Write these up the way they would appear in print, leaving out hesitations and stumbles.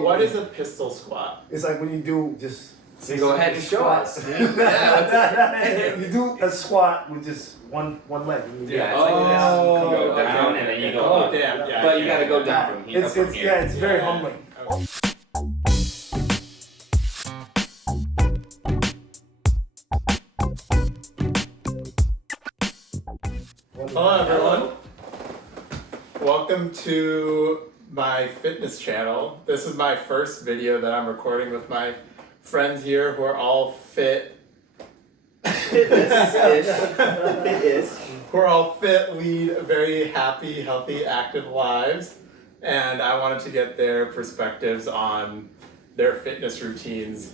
what is a pistol squat? It's like when you do just. So go ahead and show us. You do a squat with just one leg. Yeah. You go down and then you go up. Yeah. But you gotta go down from here. It's very humbling. Hello everyone. Welcome to my fitness channel. This is my first video that I'm recording with my friends here who are all fit. Who are all fit, lead very happy, healthy, active lives. And I wanted to get their perspectives on their fitness routines.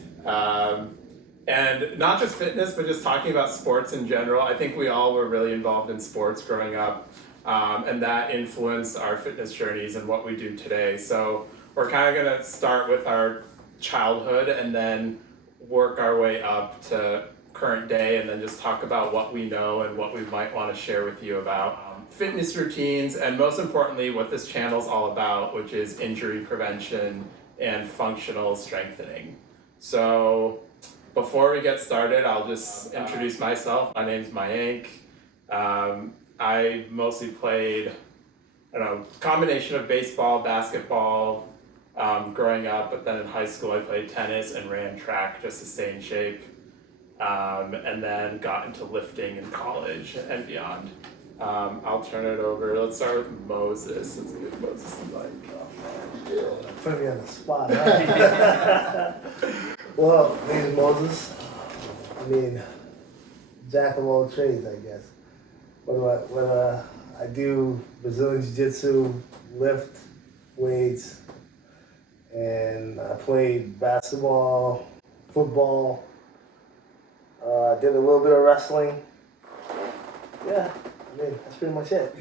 And not just fitness, but just talking about sports in general. I think we all were really involved in sports growing up, and that influenced our fitness journeys and what we do today. So we're kind of going to start with our childhood and then work our way up to current day, and then just talk about what we know and what we might want to share with you about fitness routines, and most importantly, what this channel is all about, which is injury prevention and functional strengthening. So before we get started, I'll just introduce myself. My name's Mayank. I mostly played, combination of baseball, basketball, growing up, but then in high school I played tennis and ran track just to stay in shape, and then got into lifting in college and beyond. I'll turn it over. Let's start with Moses. Let's get Moses' mic. Put me on the spot, huh? Well, my name is Moses. Jack of all trades, I guess. I do Brazilian Jiu-Jitsu, lift weights, and I played basketball, football, did a little bit of wrestling. Yeah, that's pretty much it.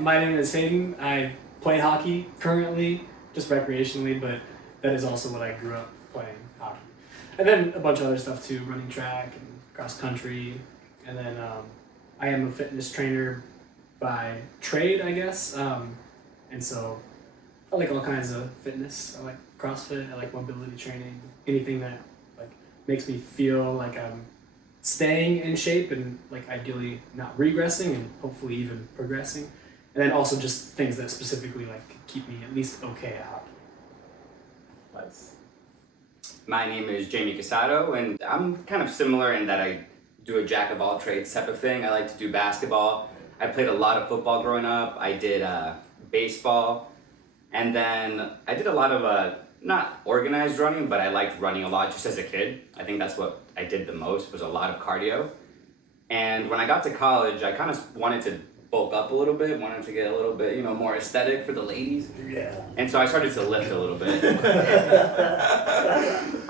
My name is Hayden. I play hockey currently, just recreationally, but that is also what I grew up playing, hockey. And then a bunch of other stuff too, running track and cross country. And then I am a fitness trainer by trade, I guess. And so I like all kinds of fitness. I like CrossFit, I like mobility training, anything that like makes me feel like I'm staying in shape and like ideally not regressing and hopefully even progressing. And then also just things that specifically like keep me at least okay at hockey. Nice. My name is Jamie Casado, and I'm kind of similar in that I do a jack of all trades type of thing. I like to do basketball. I played a lot of football growing up. I did baseball, and then I did a lot of not organized running, but I liked running a lot just as a kid. I think that's what I did the most, was a lot of cardio. And when I got to college, I kind of wanted to bulk up a little bit, wanted to get a little bit, more aesthetic for the ladies. Yeah. And so I started to lift a little bit.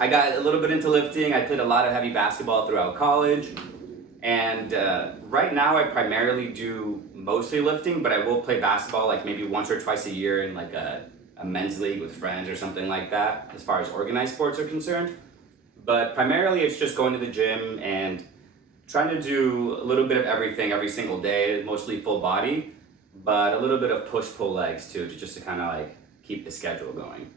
I got a little bit into lifting. I played a lot of heavy basketball throughout college. And right now I primarily do mostly lifting, but I will play basketball like maybe once or twice a year in like a men's league with friends or something like that, as far as organized sports are concerned. But primarily it's just going to the gym and trying to do a little bit of everything every single day, mostly full body, but a little bit of push-pull legs too, just to kind of like keep the schedule going.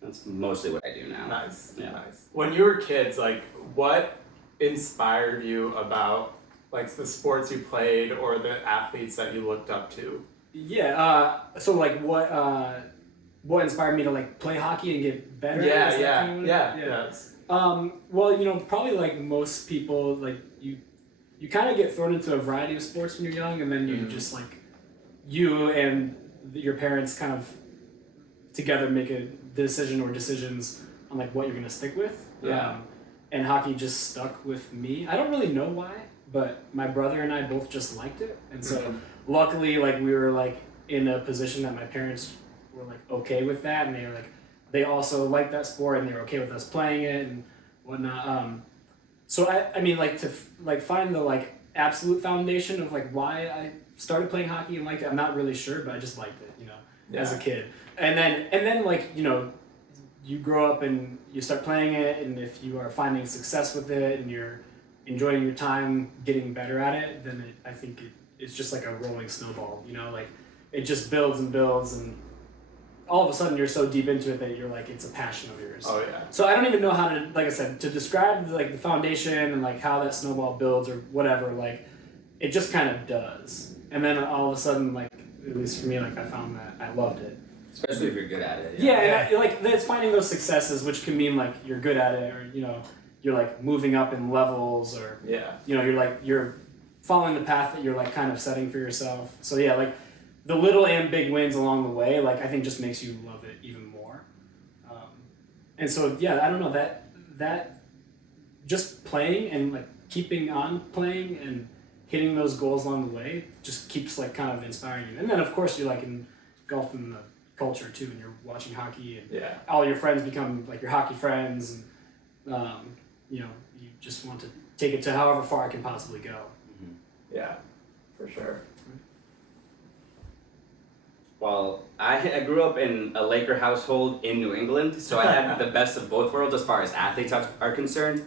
That's mostly what I do now. Nice. Yeah. Nice. When you were kids, like what inspired you about like the sports you played or the athletes that you looked up to? Yeah, so like what inspired me to like play hockey and get better? Yeah. Well, probably like most people, like you kind of get thrown into a variety of sports when you're young, and then you just like, you and your parents kind of together make a decision or decisions on like what you're gonna stick with. Yeah. And hockey just stuck with me. I don't really know why, but my brother and I both just liked it, and so luckily like we were like in a position that my parents were like okay with that, and they also liked that sport and they were okay with us playing it and whatnot. So I mean like to like find the like absolute foundation of like why I started playing hockey and liked it, I'm not really sure, but I just liked it, as a kid. And then like, you grow up and you start playing it, and if you are finding success with it and you're enjoying your time getting better at it, then I think it's just like a rolling snowball, like it just builds and builds, and all of a sudden you're so deep into it that you're like, it's a passion of yours. Oh yeah. So I don't even know how to, like I said, to describe like the foundation and like how that snowball builds or whatever, like it just kind of does. And then all of a sudden, like, at least for me, like I found that I loved it. Especially if you're good at it. Yeah, and like it's finding those successes, which can mean like you're good at it, or you know, you're like moving up in levels, or Yeah. you know, you're following the path that you're like kind of setting for yourself. So yeah, like the little and big wins along the way, like I think just makes you love it even more. And so yeah, I don't know that just playing and like keeping on playing and hitting those goals along the way just keeps like kind of inspiring you. And then of course you're like engulfed in the culture too, and you're watching hockey, and Yeah. all your friends become like your hockey friends, and you know, you just want to take it to however far it can possibly go. Yeah. For sure. Well, I grew up in a Laker household in New England, so I had the best of both worlds as far as athletes are concerned.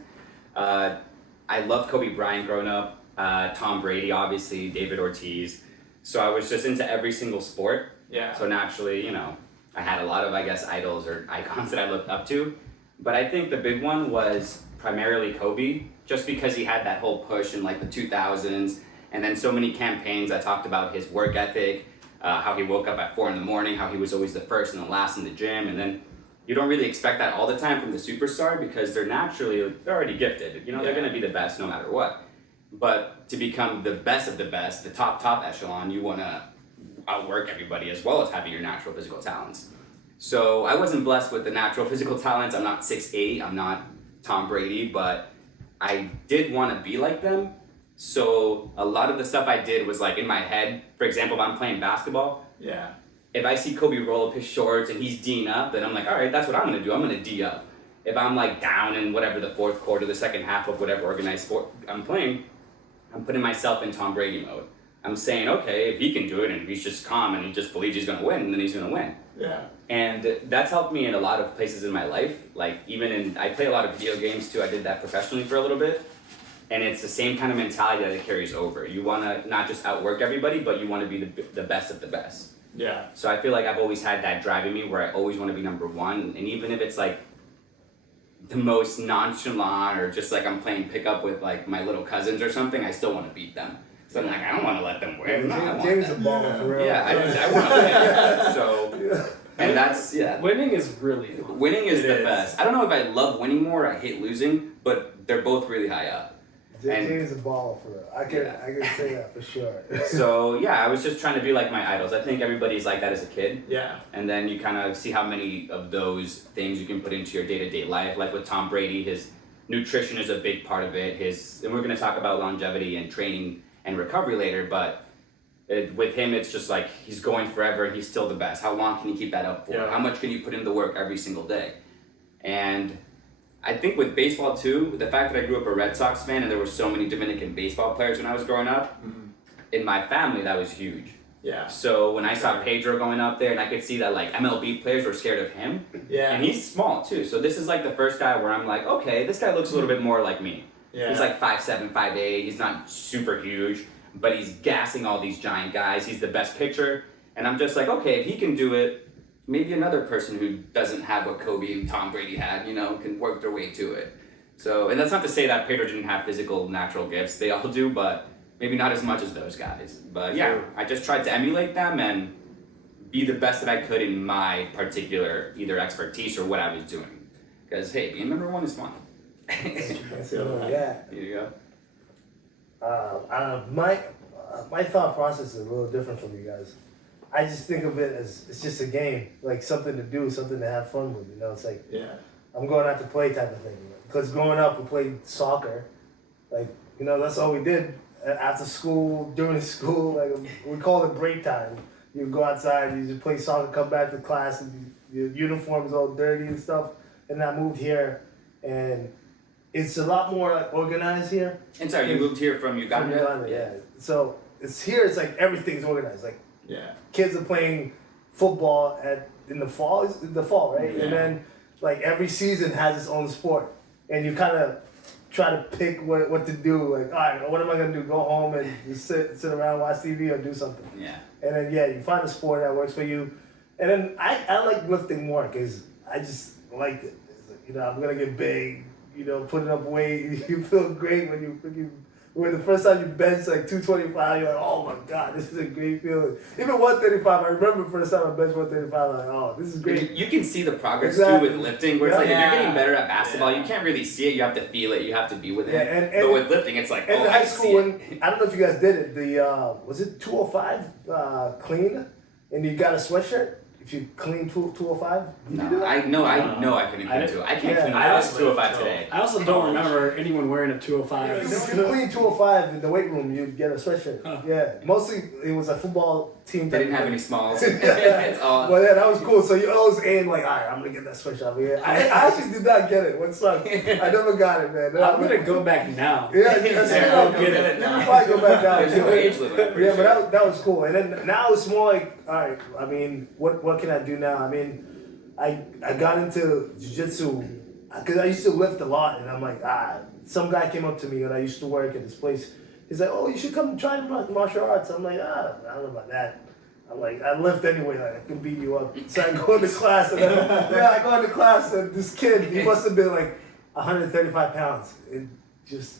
I loved Kobe Bryant growing up, Tom Brady, obviously, David Ortiz. So I was just into every single sport. Yeah. So naturally, you know, I had a lot of, I guess, idols or icons that I looked up to. But I think the big one was primarily Kobe, just because he had that whole push in like the 2000s, and then so many campaigns that talked about his work ethic, how he woke up at 4 a.m, how he was always the first and the last in the gym, and then you don't really expect that all the time from the superstar because they're already gifted. You know, they're Yeah. going to be the best no matter what. But to become the best of the best, the top echelon, you want to outwork everybody as well as having your natural physical talents. So I wasn't blessed with the natural physical talents. I'm not 6'8", I'm not Tom Brady, but I did want to be like them. So a lot of the stuff I did was like in my head. For example, if I'm playing basketball, Yeah. if I see Kobe roll up his shorts and he's D'ing up, then I'm like, all right, that's what I'm going to do. I'm going to D up. If I'm like down in whatever the fourth quarter, the second half of whatever organized sport I'm playing, I'm putting myself in Tom Brady mode. I'm saying, okay, if he can do it and he's just calm and he just believes he's going to win, then he's going to win. Yeah. And that's helped me in a lot of places in my life. Like I play a lot of video games too. I did that professionally for a little bit. And it's the same kind of mentality that it carries over. You want to not just outwork everybody, but you want to be the best of the best. Yeah. So I feel like I've always had that drive in me where I always want to be number one. And even if it's like the most nonchalant or just like I'm playing pickup with like my little cousins or something, I still want to beat them. So I'm like, I don't want to let them win. No, I want James a that. baller for real. Yeah, I want to win. So, and that's, yeah. Winning is really fun. Winning is It the is. best. I don't know if I love winning more or I hate losing, but they're both really high up. And- James a baller for real. I can say that for sure. So yeah, I was just trying to be like my idols. I think everybody's like that as a kid. Yeah. And then you kind of see how many of those things you can put into your day-to-day life. Like with Tom Brady, his nutrition is a big part of it. And we're going to talk about longevity and training and recovery later, but with him, it's just like he's going forever and he's still the best. How long can you keep that up for? Yeah. How much can you put into work every single day? And I think with baseball too, the fact that I grew up a Red Sox fan and there were so many Dominican baseball players when I was growing up, in my family, that was huge. Yeah. So when I saw Pedro going up there and I could see that like MLB players were scared of him, Yeah. and he's small too. So this is like the first guy where I'm like, okay, this guy looks a little bit more like me. Yeah. He's like 5'7", 5'8", he's not super huge, but he's gassing all these giant guys. He's the best pitcher. And I'm just like, okay, if he can do it, maybe another person who doesn't have what Kobe and Tom Brady had, can work their way to it. So, and that's not to say that Pedro didn't have physical, natural gifts. They all do, but maybe not as much as those guys. But yeah, I just tried to emulate them and be the best that I could in my particular either expertise or what I was doing. Because, hey, being number one is fun. Yeah. Here you go. My thought process is a little different from you guys. I just think of it as it's just a game, like something to do, something to have fun with. It's like I'm going out to play type of thing. Because growing up, we played soccer. Like that's all we did after school, during school. Like we called it break time. You go outside, you just play soccer, come back to class, and your uniform's all dirty and stuff. And I moved here, and it's a lot more like organized here. And sorry, you moved here from Uganda? From Uganda, yeah. So it's like everything's organized. Like kids are playing football in the fall. It's the fall, right? Yeah. And then like every season has its own sport, and you kind of try to pick what to do. Like, all right, what am I gonna do? Go home and just sit around, watch TV, or do something. Yeah. And then you find a sport that works for you, And then I like lifting more because I just like it. It's like, you know, I'm gonna get big. You know, putting up weight. You feel great when the first time you bench like 225. You're like, oh my god, this is a great feeling. Even 135. I remember the first time I benched 135. I'm like, oh, this is great. You can see the progress Exactly. too with lifting, where it's like if Yeah. you're getting better at basketball, you can't really see it. You have to feel it. You have to be with it. Yeah, and but with lifting, it's like, in oh, high I school, see when it. I don't know if you guys did it. The was it 205 clean, and you got a sweatshirt. If you clean 205, did you do that? I know I couldn't clean it. I can't Yeah. clean it. I I was also 205 today. I also don't remember anyone wearing a 205. If you clean 205 in the weight room, you'd get a sweatshirt. Huh. Yeah, mostly it was a football team. They type didn't of have thing. any smalls. Yeah. It's all. But yeah, that was cool. So you always aim like, all right, I'm gonna get that sweatshirt over here. I actually did not get it. What sucks? I never got it, man. I'm gonna go back now. Yeah, that's Yeah, I'll go get get it. it You now. can probably go back down. There's no age limit. I'm pretty Yeah, but sure. that was cool. And then now it's more like, all right, I mean, what can I do now? I mean, I got into jiu-jitsu because I used to lift a lot, and I'm like, some guy came up to me when I used to work at this place. He's like, oh, you should come try martial arts. I'm like, I don't know about that. I'm like, I lift anyway, like I can beat you up. So I go into class, and I go into class, and this kid, he must have been like 135 pounds. It just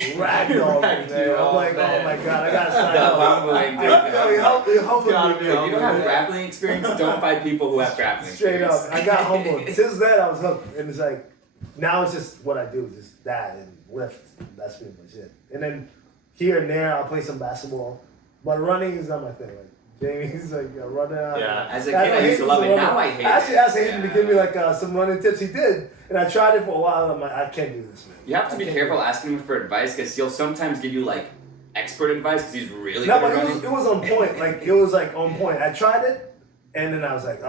ragdolled me, man. I'm like, oh my god, I gotta sign The up. humbling, dude. He humbled Gotta me, be man. If you don't have grappling experience, don't fight people who have grappling Straight experience. up, I got humbled. Since then, I was hooked, and it's like, now it's just what I do, just that and lift. That's pretty much it. And then here and there, I'll play some basketball, but running is not my thing. Like Jamie's like running out. Yeah. As a kid, I used to love it. Now I hate it. I actually asked Hayden to Yeah. give me like some running tips. He did, and I tried it for a while. And I'm like, I can't do this, man. You have to be I can't careful do it. asking him for advice because he'll sometimes give you like expert advice because he's really No, good at but running. it was on point. Like it was like on point. I tried it, and then I was like,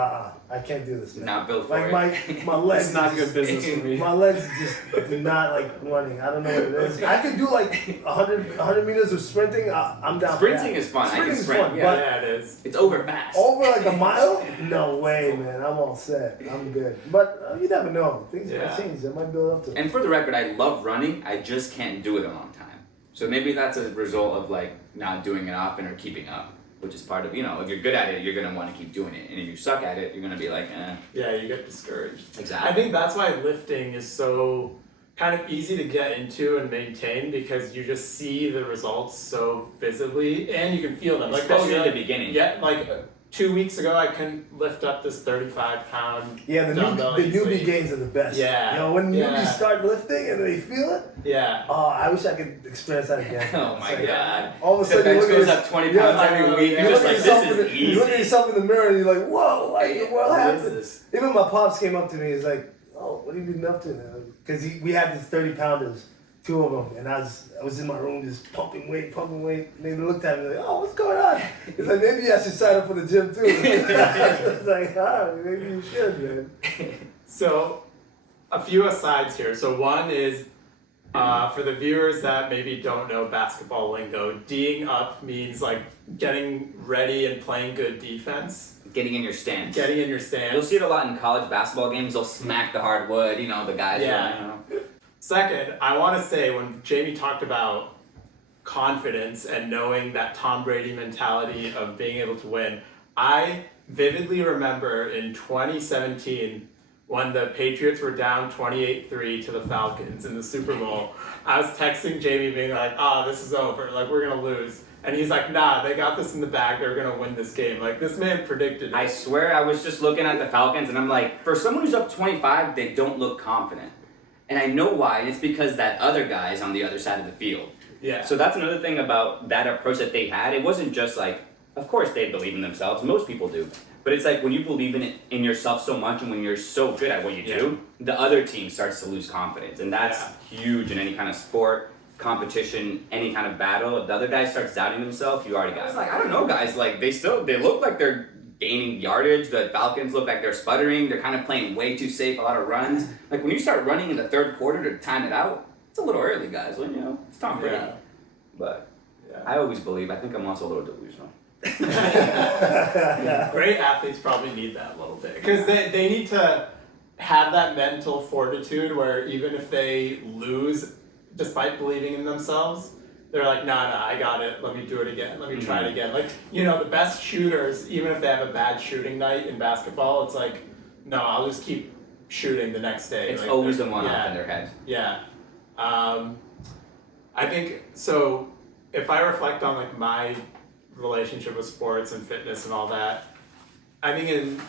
I can't do this, man. Not built for Like it. my legs It's not just- good business for me. My legs just do not like running. I don't know what it is. I could do like 100 meters of sprinting. I'm down. Sprinting for that. is fun. I can Sprinting's sprint, fun, yeah. but Yeah, it is. It's over fast. over like a mile? No way, man. I'm all set. I'm good. But you never know. Things might Yeah. change. They might build up to it. And for the record, I love running. I just can't do it a long time. So maybe that's a result of like not doing it often or keeping up, which is part of, you know, if you're good at it, you're going to want to keep doing it. And if you suck at it, you're going to be like, Yeah, you get discouraged. Exactly. I think that's why lifting is so kind of easy to get into and maintain because you just see the results so visibly and you can feel them. Especially in the like, beginning. Yeah, like 2 weeks ago I couldn't lift up this 35-pound Yeah, the dumbbell easily. newbie gains are the best. Yeah. Yo, when Yeah. newbies start lifting and they feel it, Yeah. oh, I wish I could experience that again. Oh my It's like, god. all of a The sudden you bench look at goes this- up 20 Yeah, pounds every week. yeah. You're You just look, like, at this yourself is in the, easy. you look at yourself in the mirror and you're like, whoa, like, what What is happened? this? Even my pops came up to me. He's like, "Oh, what have you been up to?" Because we had these 30-pounders, two of them, and I was in my room just pumping weight. And they looked at me like, "Oh, what's going on?" He's like, "Maybe I should sign up for the gym too." I was like, maybe you should, man." So, a few asides here. So one is, for the viewers that maybe don't know basketball lingo, D'ing up means like getting ready and playing good defense. Getting in your stance. Getting in your You'll stance. see it a lot in college basketball games. They'll smack the hardwood, you know, the guys. Yeah. You know. Second, I want to say when Jamie talked about confidence and knowing that Tom Brady mentality of being able to win, I vividly remember in 2017 when the Patriots were down 28-3 to the Falcons in the Super Bowl. I was texting Jamie being like, this is over, like we're gonna lose. And he's like, nah, they got this in the bag, they're gonna win this game. Like this man predicted it. I swear I was just looking at the Falcons and I'm like, for someone who's up 25, they don't look confident. And I know why. It's because that other guy's on the other side of the field. Yeah. So that's another thing about that approach that they had. It wasn't just like, of course they believe in themselves. Most people do. But it's like when you believe in yourself so much and when you're so good at what you do, the other team starts to lose confidence. And that's huge in any kind of sport, competition, any kind of battle. If the other guy starts doubting himself, you already got it. It's like, I don't know, guys. Like, they look like they're gaining yardage. The Falcons look like they're sputtering. They're kind of playing way too safe, a lot of runs. Like, when you start running in the third quarter to time it out, it's a little early, guys. Well, you know, it's Tom Brady. Yeah. But Yeah. I always believe. I think I'm also a little delusional. Great athletes probably need that a little bit because they need to have that mental fortitude where even if they lose, despite believing in themselves, they're like, nah, I got it. Let me do it again. Let me try it again. Like, the best shooters, even if they have a bad shooting night in basketball, it's like, no, I'll just keep shooting the next day. It's like, always the one off in their head. Yeah. I think, so if I reflect on like my relationship with sports and fitness and all that, I think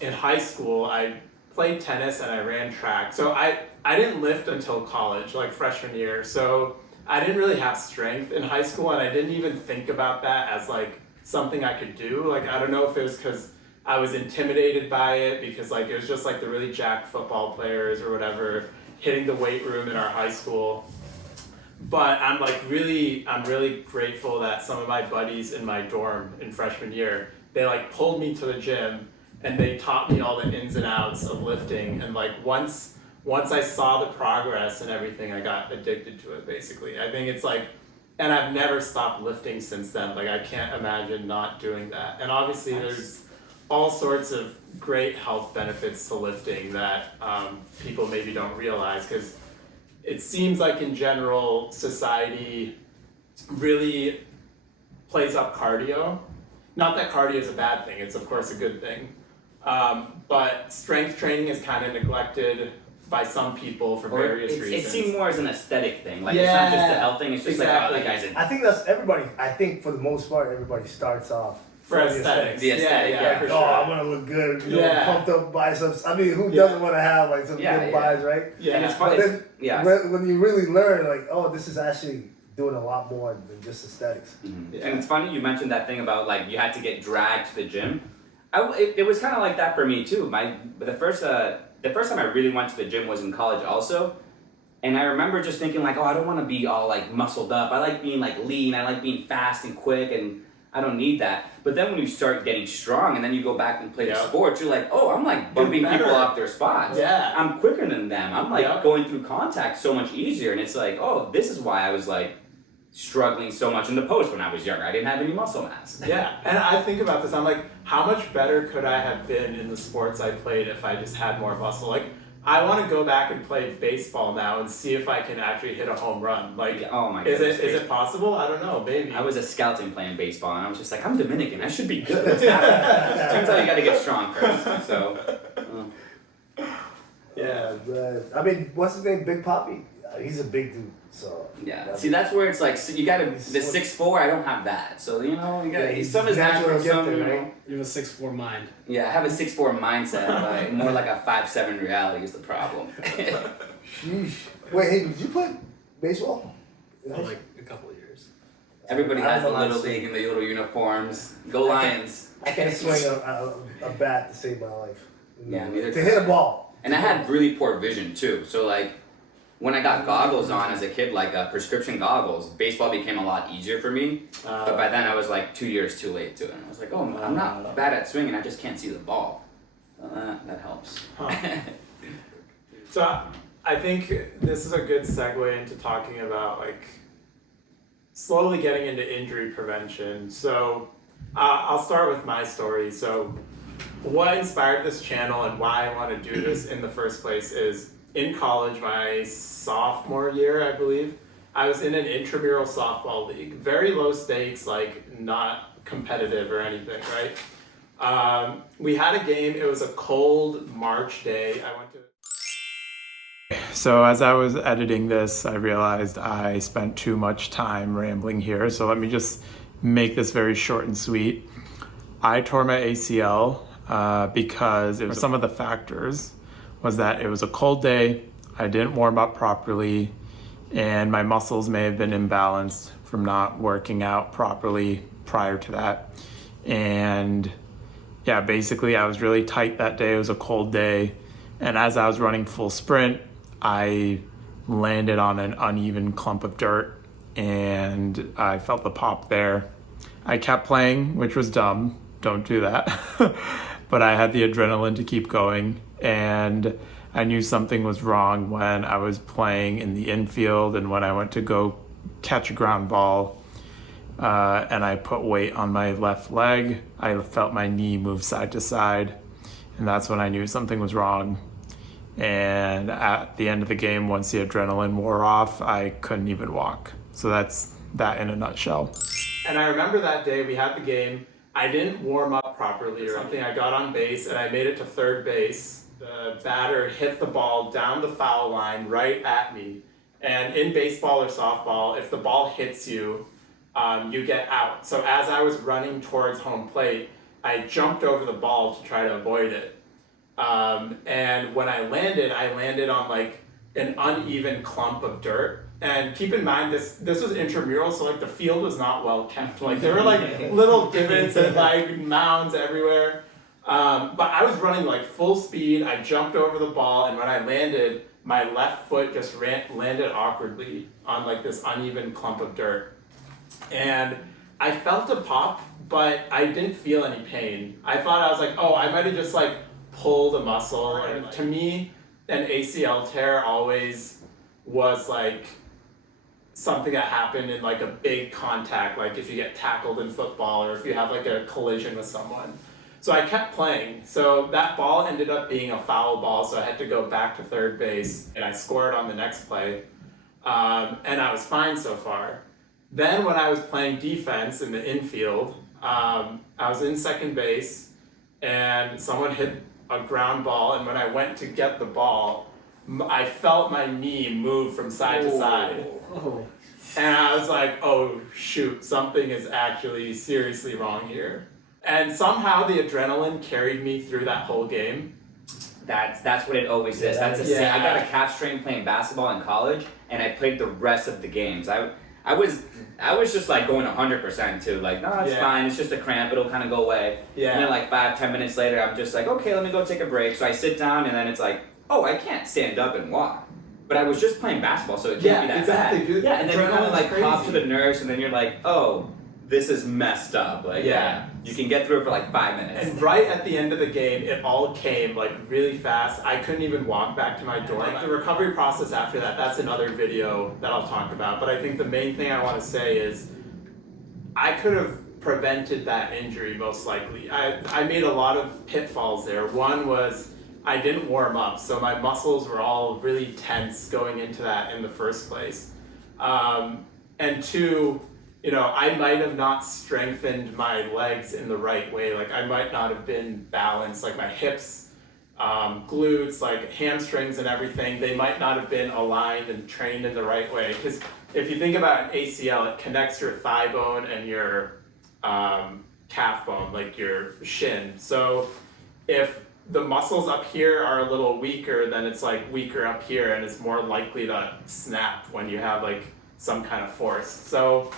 in high school, I played tennis and I ran track. So I didn't lift until college, like freshman year. So I didn't really have strength in high school, and I didn't even think about that as like something I could do. Like, I don't know if it was because I was intimidated by it, because like it was just like the really jacked football players or whatever hitting the weight room in our high school. But I'm really grateful that some of my buddies in my dorm in freshman year, they like pulled me to the gym and they taught me all the ins and outs of lifting. And like once I saw the progress and everything, I got addicted to it basically. I think it's like, and I've never stopped lifting since then. Like, I can't imagine not doing that. And obviously there's all sorts of great health benefits to lifting that people maybe don't realize, because it seems like in general society really plays up cardio. Not that cardio is a bad thing, it's of course a good thing. But strength training is kind of neglected by some people for various reasons. It seems more as an aesthetic thing. Like, it's not just a health thing, it's just exactly. like, oh, that guy's I think that's everybody. I think for the most part, everybody starts off for aesthetics. The aesthetic, for Oh, sure. I'm gonna look good. Pumped up biceps. I mean, who Yeah. doesn't want to have like some good buys, right? Yeah. And it's But funny. then when you really learn, like, oh, this is actually doing a lot more than just aesthetics. Yeah. And it's funny you mentioned that thing about like you had to get dragged to the gym. It was kind of like that for me too. The first time I really went to the gym was in college also. And I remember just thinking like, oh, I don't want to be all like muscled up. I like being like lean. I like being fast and quick, and I don't need that. But then when you start getting strong and then you go back and play the sports, you're like, oh, I'm like bumping people off their spots. Yeah. I'm quicker than them. I'm like going through contact so much easier. And it's like, oh, this is why I was like struggling so much in the post when I was younger. I didn't have any muscle mass. Yeah, and I think about this, I'm like, how much better could I have been in the sports I played if I just had more muscle? Like, I want to go back and play baseball now and see if I can actually hit a home run. Like, oh my goodness, is it possible? I don't know, maybe. I was a scouting playing baseball, and I was just like, I'm Dominican, I should be good. What's happening? Turns out you got to get strong first. So, yeah. I mean, what's his name? Big Poppy. He's a big dude. So yeah. See, that's where it's like, so you got to the 6'4". I don't have that. So you got some is natural, some right? You have a 6'4" mind. Yeah, I have a 6'4" mindset, but more like a 5'7" reality is the problem. Sheesh. Wait, hey, did you play baseball? For like a couple of years. Everybody has the little league and the little uniforms. Go Lions. I can't swing a bat to save my life. Yeah, neither to can hit I. a ball. And I had really poor vision too. So like, when I got goggles on as a kid, like prescription goggles, baseball became a lot easier for me. But by then I was like 2 years too late to it. And I was like, oh, I'm not bad at swinging, I just can't see the ball. So that helps. Huh. So I think this is a good segue into talking about like slowly getting into injury prevention. So I'll start with my story. So what inspired this channel and why I want to do this in the first place is, in college, my sophomore year, I believe, I was in an intramural softball league. Very low stakes, like not competitive or anything, right? We had a game, it was a cold March day. So as I was editing this, I realized I spent too much time rambling here. So let me just make this very short and sweet. I tore my ACL because it was some of the factors was that it was a cold day, I didn't warm up properly, and my muscles may have been imbalanced from not working out properly prior to that. And yeah, basically I was really tight that day. It was a cold day, and as I was running full sprint, I landed on an uneven clump of dirt and I felt the pop there. I kept playing, which was dumb. Don't do that. But I had the adrenaline to keep going, and I knew something was wrong when I was playing in the infield and when I went to go catch a ground ball and I put weight on my left leg. I felt my knee move side to side, and that's when I knew something was wrong. And at the end of the game, once the adrenaline wore off, I couldn't even walk. So that's that in a nutshell. And I remember that day we had the game. I didn't warm up properly or something. I got on base and I made it to third base. The batter hit the ball down the foul line right at me. And in baseball or softball, if the ball hits you, you get out. So as I was running towards home plate, I jumped over the ball to try to avoid it. And when I landed on like an uneven clump of dirt. And keep in mind, this was intramural, so like the field was not well kept. Like there were like little divots and like mounds everywhere. But I was running like full speed. I jumped over the ball, and when I landed, my left foot just landed awkwardly on like this uneven clump of dirt. And I felt a pop, but I didn't feel any pain. I thought I was like, oh, I might have just like pulled a muscle. And to me, an ACL tear always was like something that happened in like a big contact, like if you get tackled in football or if you have like a collision with someone. So I kept playing. So that ball ended up being a foul ball, so I had to go back to third base and I scored on the next play. And I was fine so far. Then when I was playing defense in the infield, I was in second base and someone hit a ground ball, and when I went to get the ball, I felt my knee move from side to side. Oh. And I was like, oh shoot, something is actually seriously wrong here. And somehow the adrenaline carried me through that whole game. That's what it always is. That's the same. I got a calf strain playing basketball in college, and I played the rest of the games. I was just like going 100% too. Like, no, it's fine. It's just a cramp. It'll kind of go away. Yeah. And then like 5-10 minutes later, I'm just like, okay, let me go take a break. So I sit down, and then it's like, oh, I can't stand up and walk. But I was just playing basketball, so it can't be that exactly, bad. Dude. Yeah, and then you kind of like crazy. hop to the nurse, and then you're like, oh, this is messed up. Like, you can get through it for like 5 minutes. And right at the end of the game, it all came like really fast. I couldn't even walk back to my dorm. Like, the recovery process after that, that's another video that I'll talk about. But I think the main thing I want to say is I could have prevented that injury most likely. I made a lot of pitfalls there. One was I didn't warm up, so my muscles were all really tense going into that in the first place. And two, you know, I might have not strengthened my legs in the right way. Like I might not have been balanced, like my hips, glutes, like hamstrings and everything, they might not have been aligned and trained in the right way. Because if you think about an ACL, it connects your thigh bone and your calf bone, like your shin. So if the muscles up here are a little weaker, then it's like weaker up here, and it's more likely to snap when you have like some kind of force. So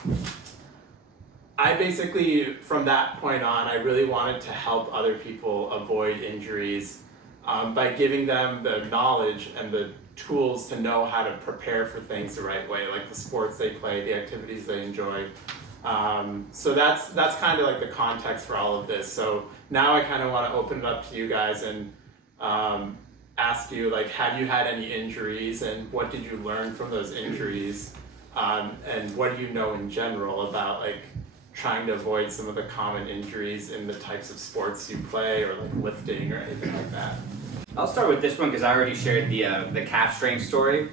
I basically, from that point on, I really wanted to help other people avoid injuries by giving them the knowledge and the tools to know how to prepare for things the right way, like the sports they play, the activities they enjoy. So that's kind of like the context for all of this. So now I kind of want to open it up to you guys and ask you, like, have you had any injuries, and what did you learn from those injuries? And what do you know in general about like trying to avoid some of the common injuries in the types of sports you play, or like lifting or anything like that? I'll start with this one because I already shared the calf strain story,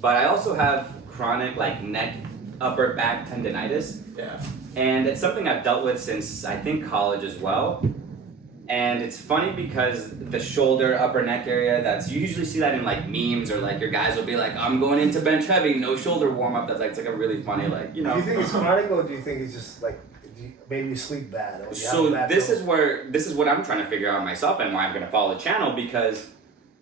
but I also have chronic like neck, upper back tendonitis. Yeah. And it's something I've dealt with since I think college as well. And it's funny because the shoulder, upper neck area, you usually see that in like memes, or like your guys will be like, I'm going into bench heavy, no shoulder warm up. That's like, it's like a really funny, like, you know. Do you think it's chronic, or do you think it's just like maybe you sleep bad? Or you So have a bad this pillow? is what I'm trying to figure out myself, and why I'm gonna follow the channel, because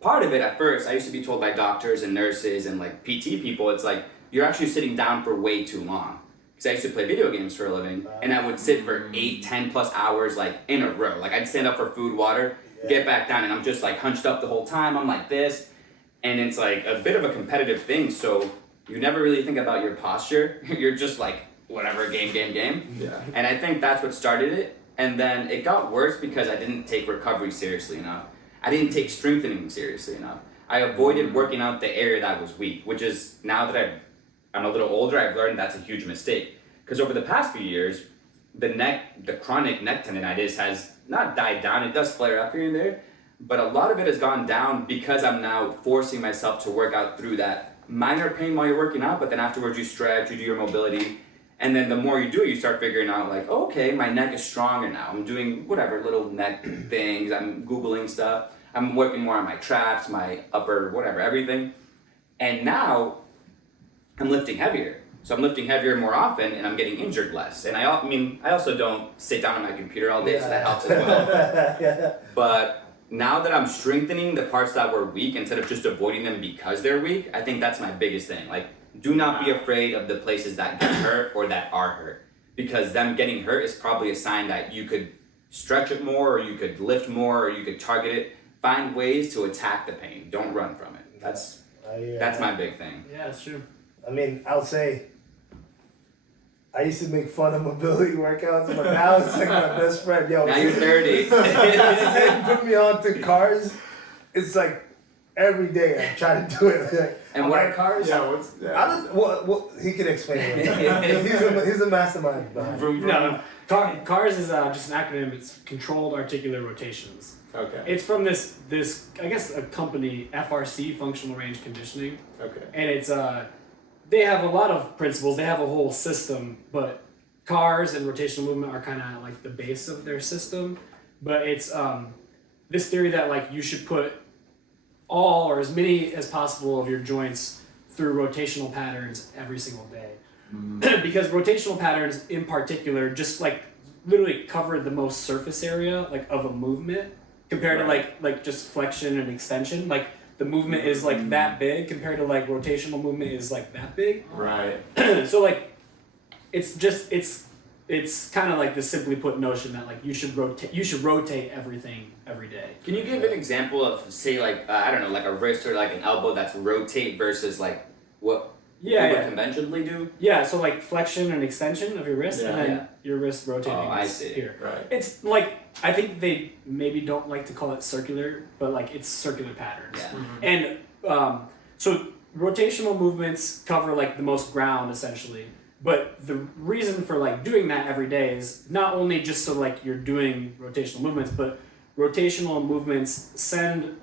part of it at first, I used to be told by doctors and nurses and like PT people, it's like, you're actually sitting down for way too long. Because I used to play video games for a living, and I would sit for 8-10 plus hours like in a row. Like I'd stand up for food, water, get back down, and I'm just like hunched up the whole time. I'm like this, and it's like a bit of a competitive thing. So you never really think about your posture. You're just like whatever, game. Yeah. And I think that's what started it. And then it got worse because I didn't take recovery seriously enough. I didn't take strengthening seriously enough. I avoided working out the area that was weak, which is, now that I'm a little older, I've learned that's a huge mistake. Because over the past few years, the chronic neck tendonitis has not died down. It does flare up here and there, but a lot of it has gone down because I'm now forcing myself to work out through that minor pain while you're working out, but then afterwards you stretch, you do your mobility, And then the more you do it, you start figuring out like, oh, okay, my neck is stronger now. I'm doing whatever little neck things. I'm Googling stuff. I'm working more on my traps, my upper, whatever, everything. And now I'm lifting heavier. So I'm lifting heavier more often and I'm getting injured less. And I also don't sit down on my computer all day, so that helps as well. Yeah. But now that I'm strengthening the parts that were weak instead of just avoiding them because they're weak, I think that's my biggest thing. Like, do not be afraid of the places that get hurt or that are hurt, because them getting hurt is probably a sign that you could stretch it more, or you could lift more, or you could target it. Find ways to attack the pain. Don't run from it. That's my big thing. Yeah, that's true. I mean, I'll say, I used to make fun of mobility workouts, but now it's like my best friend. Yo, Now you're 30. put me on to cars. It's like every day I try to do it. Like, And what are cars? Yeah, I don't. Well, he can explain it. He's a mastermind behind it. Vroom, vroom. No, CARS is just an acronym. It's Controlled Articular Rotations. Okay. It's from this I guess a company, FRC, Functional Range Conditioning, Okay. and it's they have a lot of principles. They have a whole system, but CARS and rotational movement are kind of like the base of their system. But it's this theory that like you should put all or as many as possible of your joints through rotational patterns every single day. Because rotational patterns in particular just like literally cover the most surface area like of a movement compared to like just flexion and extension. Like the movement is like that big compared to like rotational movement is like that big. Right. So like it's kind of like the simply put notion that like you should rotate everything every day. Can you give an example of, say, like, I don't know, like a wrist or like an elbow that's rotate versus like what you would conventionally do? Yeah, so like flexion and extension of your wrist, and then Yeah. your wrist rotating. Oh, I see. Here. Right. It's like, I think they maybe don't like to call it circular, but like it's circular patterns. Yeah. And so rotational movements cover like the most ground essentially. But the reason for like doing that every day is not only just so like you're doing rotational movements, but rotational movements send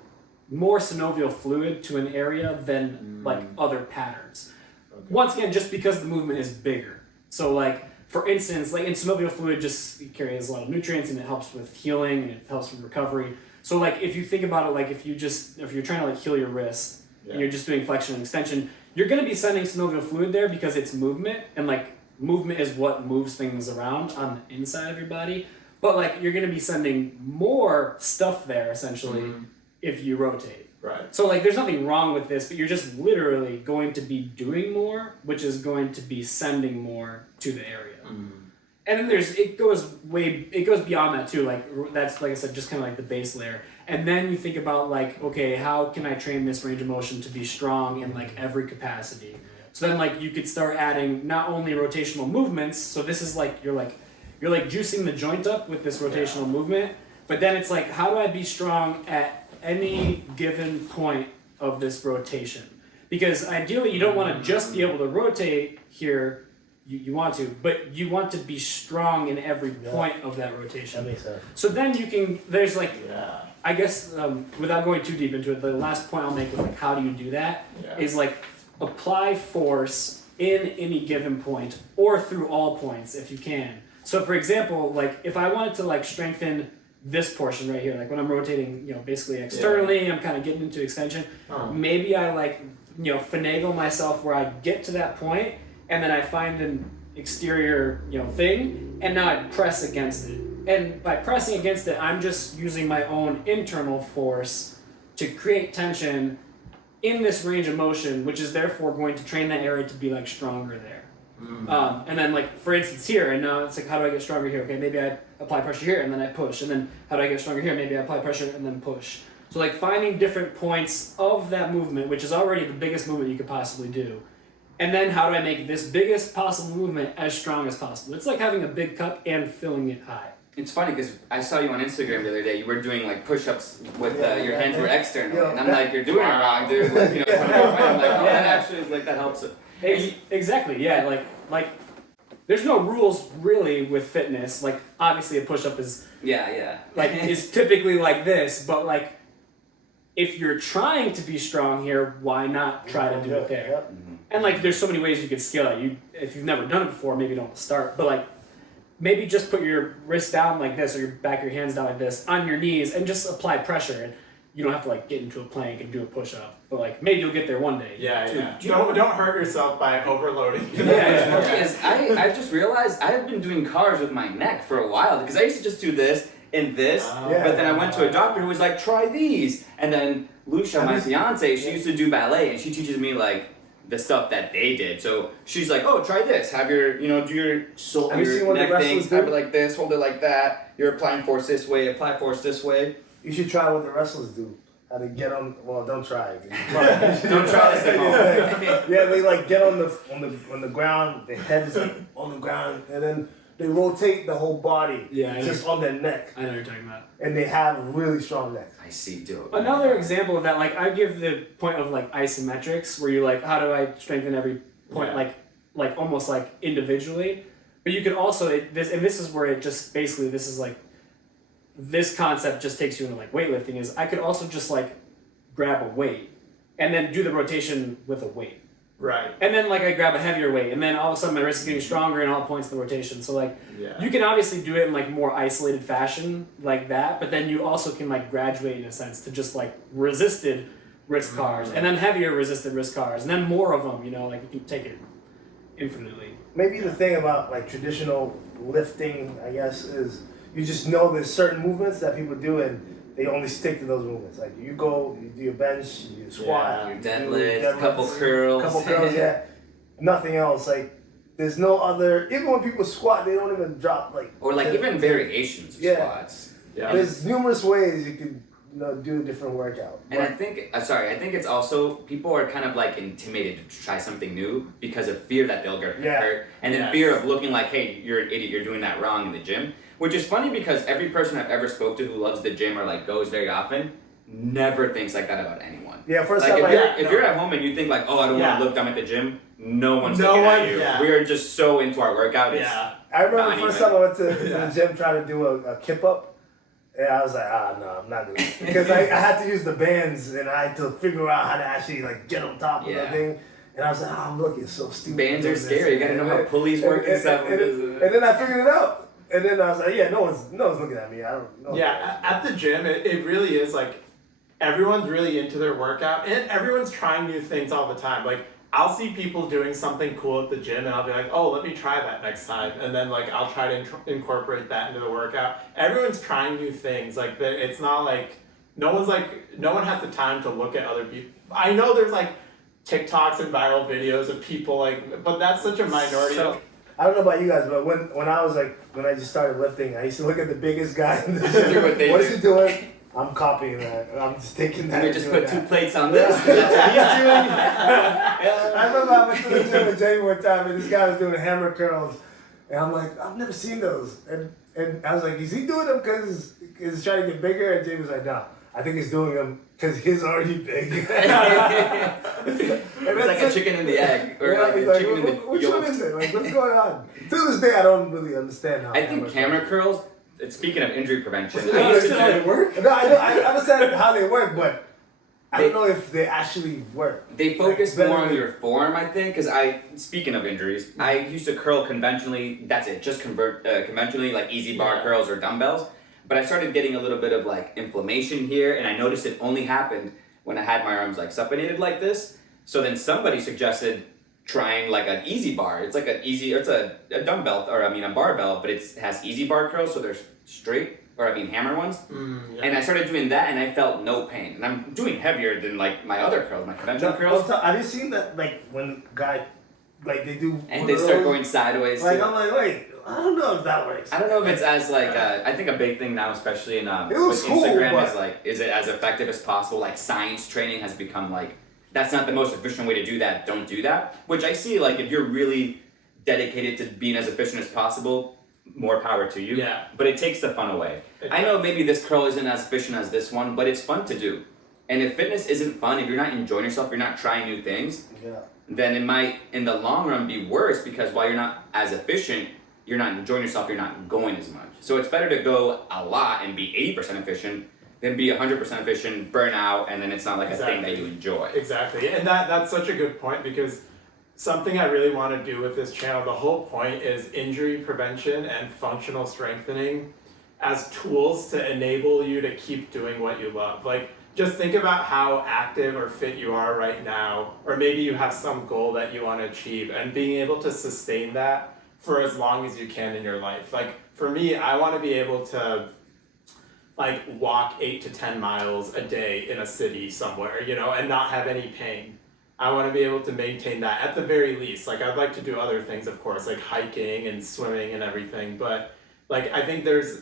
more synovial fluid to an area than like other patterns. Okay. Once again, just because the movement is bigger. So like, for instance, like in synovial fluid just carries a lot of nutrients and it helps with healing and it helps with recovery. So like if you think about it, like if you're trying to like heal your wrist and you're just doing flexion and extension, you're going to be sending synovial fluid there because it's movement, and like movement is what moves things around on the inside of your body. But like you're going to be sending more stuff there essentially if you rotate. Right. So like there's nothing wrong with this, but you're just literally going to be doing more, which is going to be sending more to the area. And then it goes beyond that too. Like that's, like I said, just kind of like the base layer. And then you think about like, okay, how can I train this range of motion to be strong in like every capacity? So then like you could start adding not only rotational movements. So this is like you're juicing the joint up with this rotational movement. But then it's like, how do I be strong at any given point of this rotation? Because ideally you don't want to just be able to rotate here. You want to, but you want to be strong in every point of that rotation. That makes sense. So then you can, there's like, I guess without going too deep into it, the last point I'll make with like how do you do that is like apply force in any given point or through all points if you can. So for example, like if I wanted to like strengthen this portion right here, like when I'm rotating, basically externally, I'm kind of getting into extension. Maybe I like, finagle myself where I get to that point and then I find an exterior, thing, and now I press against it. And by pressing against it, I'm just using my own internal force to create tension in this range of motion, which is therefore going to train that area to be like stronger there. And then like, for instance here, and now it's like, how do I get stronger here? Okay, maybe I apply pressure here and then I push. And then how do I get stronger here? Maybe I apply pressure and then push. So like finding different points of that movement, which is already the biggest movement you could possibly do. And then how do I make this biggest possible movement as strong as possible? It's like having a big cup and filling it high. It's funny because I saw you on Instagram the other day. You were doing like push-ups with your hands were external, and I'm like, you're doing it wrong, dude. Like, I'm like, oh, that actually is like that helps it. Exactly. Yeah. Like, there's no rules really with fitness. Like, obviously, a push-up is Yeah. like is typically like this, but like if you're trying to be strong here, why not try to do it there? Yep. And like, there's so many ways you can scale it. If you've never done it before, maybe don't start. But like, maybe just put your wrist down like this, or your back of your hands down like this, on your knees, and just apply pressure. And you don't have to like get into a plank and do a push up. But like, maybe you'll get there one day. Yeah. Don't hurt yourself by overloading. I just realized I've been doing cars with my neck for a while because I used to just do this and this, but then I went to a doctor who was like, try these. And then Lucia, my fiance, she used to do ballet, and she teaches me like the stuff that they did. So she's like, oh, try this. Have your, do your Have you seen what the neck wrestlers things, do? have it like this, hold it like that. You're applying force this way, apply force this way. You should try what the wrestlers do. How to get on? Well, don't try. Don't try this at home. Yeah, they like get on the ground. Their head is like on the ground, and then they rotate the whole body. Yeah, just on their neck, I know what you're talking about. and they have really strong necks. I see, dude. Another example of that, like I give the point of like isometrics, where you like, how do I strengthen every point, like almost like individually. But you can also this is where it just basically this is like. This concept just takes you into like weightlifting is I could also just like grab a weight and then do the rotation with a weight. Right. And then like I grab a heavier weight and then all of a sudden my wrist is getting stronger in all points of the rotation. So like you can obviously do it in like more isolated fashion like that, but then you also can like graduate in a sense to just like resisted wrist cars and then heavier resisted wrist cars and then more of them, like you can take it infinitely. Maybe the thing about like traditional lifting, I guess, is you just know there's certain movements that people do and they only stick to those movements. Like you do your bench, you squat, Your you deadlift, do couple curls. couple curls, yeah. Nothing else. Like there's no other. Even when people squat, they don't even drop like. Or like even variations of squats. Yeah. There's numerous ways you can do a different workout. And I think it's also people are kind of like intimidated to try something new because of fear that they'll get hurt, and then fear of looking like, hey, you're an idiot, you're doing that wrong in the gym. Which is funny because every person I've ever spoke to who loves the gym or like goes very often never thinks like that about anyone. Yeah, first like time if you're at home and you think like, oh, I don't want to look dumb at the gym, no one's looking at you. Yeah. We are just so into our workout. I remember the first time I went to the gym trying to do a kip up, and I was like, no, I'm not doing it. Because I had to use the bands, and I had to figure out how to actually like get on top of the thing. And I was like, I'm looking so stupid. Bands are scary. You gotta know how pulleys work and stuff. And then I figured it out. And then I was like, no one's looking at me. I don't know. Yeah, at the gym, it really is like everyone's really into their workout and everyone's trying new things all the time. Like I'll see people doing something cool at the gym and I'll be like, oh, let me try that next time. And then like I'll try to incorporate that into the workout. Everyone's trying new things. Like it's not like no one has the time to look at other people. I know there's like TikToks and viral videos of people like, but that's such a minority. I don't know about you guys, but when I just started lifting, I used to look at the biggest guy in the gym. What is he doing? I'm copying that. I'm just taking that. We just put 2 plates on this. That's what he's doing. I remember I went to the gym with Jamie one time, and this guy was doing hammer curls, and I'm like, I've never seen those, and I was like, is he doing them because he's trying to get bigger? And Jamie was like, no, I think he's doing them because he's already big. It's like a chicken and the egg, or like a chicken and the which yolk. one is it? Like, what's going on? To this day, I don't really understand how. I think camera curls. Speaking of injury prevention, I understand how they work. No, I understand how they work, but I don't know if they actually work. They focus more on your form, I think. Because speaking of injuries, I used to curl conventionally. That's it, just conventionally, like easy bar curls or dumbbells. But I started getting a little bit of like inflammation here, and I noticed it only happened when I had my arms like supinated like this. So then somebody suggested trying like an easy bar. It's like it's a dumbbell, or a barbell, but it has easy bar curls, so they're straight, or hammer ones. And I started doing that, and I felt no pain. And I'm doing heavier than like my other curls, my conventional curls. Have you seen that? Like when guy, like they do, and they start going sideways. Like too. I'm like, wait, I don't know if that works. I don't know if it's as like I think a big thing now, especially in It with was cool, Instagram, but- is like, is it as effective as possible? Like science training has become like, that's not the most efficient way to do that. Don't do that. Which I see, like if you're really dedicated to being as efficient as possible, more power to you. Yeah. But it takes the fun away. I know maybe this curl isn't as efficient as this one, but it's fun to do. And if fitness isn't fun, if you're not enjoying yourself, you're not trying new things, then it might, in the long run, be worse because while you're not as efficient, you're not enjoying yourself, you're not going as much. So it's better to go a lot and be 80% efficient than be 100% efficient, burn out, and then it's not like a thing that Exactly. you enjoy. Exactly, and that's such a good point, because something I really want to do with this channel, the whole point is injury prevention and functional strengthening as tools to enable you to keep doing what you love. Like, just think about how active or fit you are right now, or maybe you have some goal that you want to achieve, and being able to sustain that for as long as you can in your life. Like, for me, I want to be able to like walk 8 to 10 miles a day in a city somewhere, you know, and not have any pain. I want to be able to maintain that at the very least. Like, I'd like to do other things, of course, like hiking and swimming and everything, but like I think there's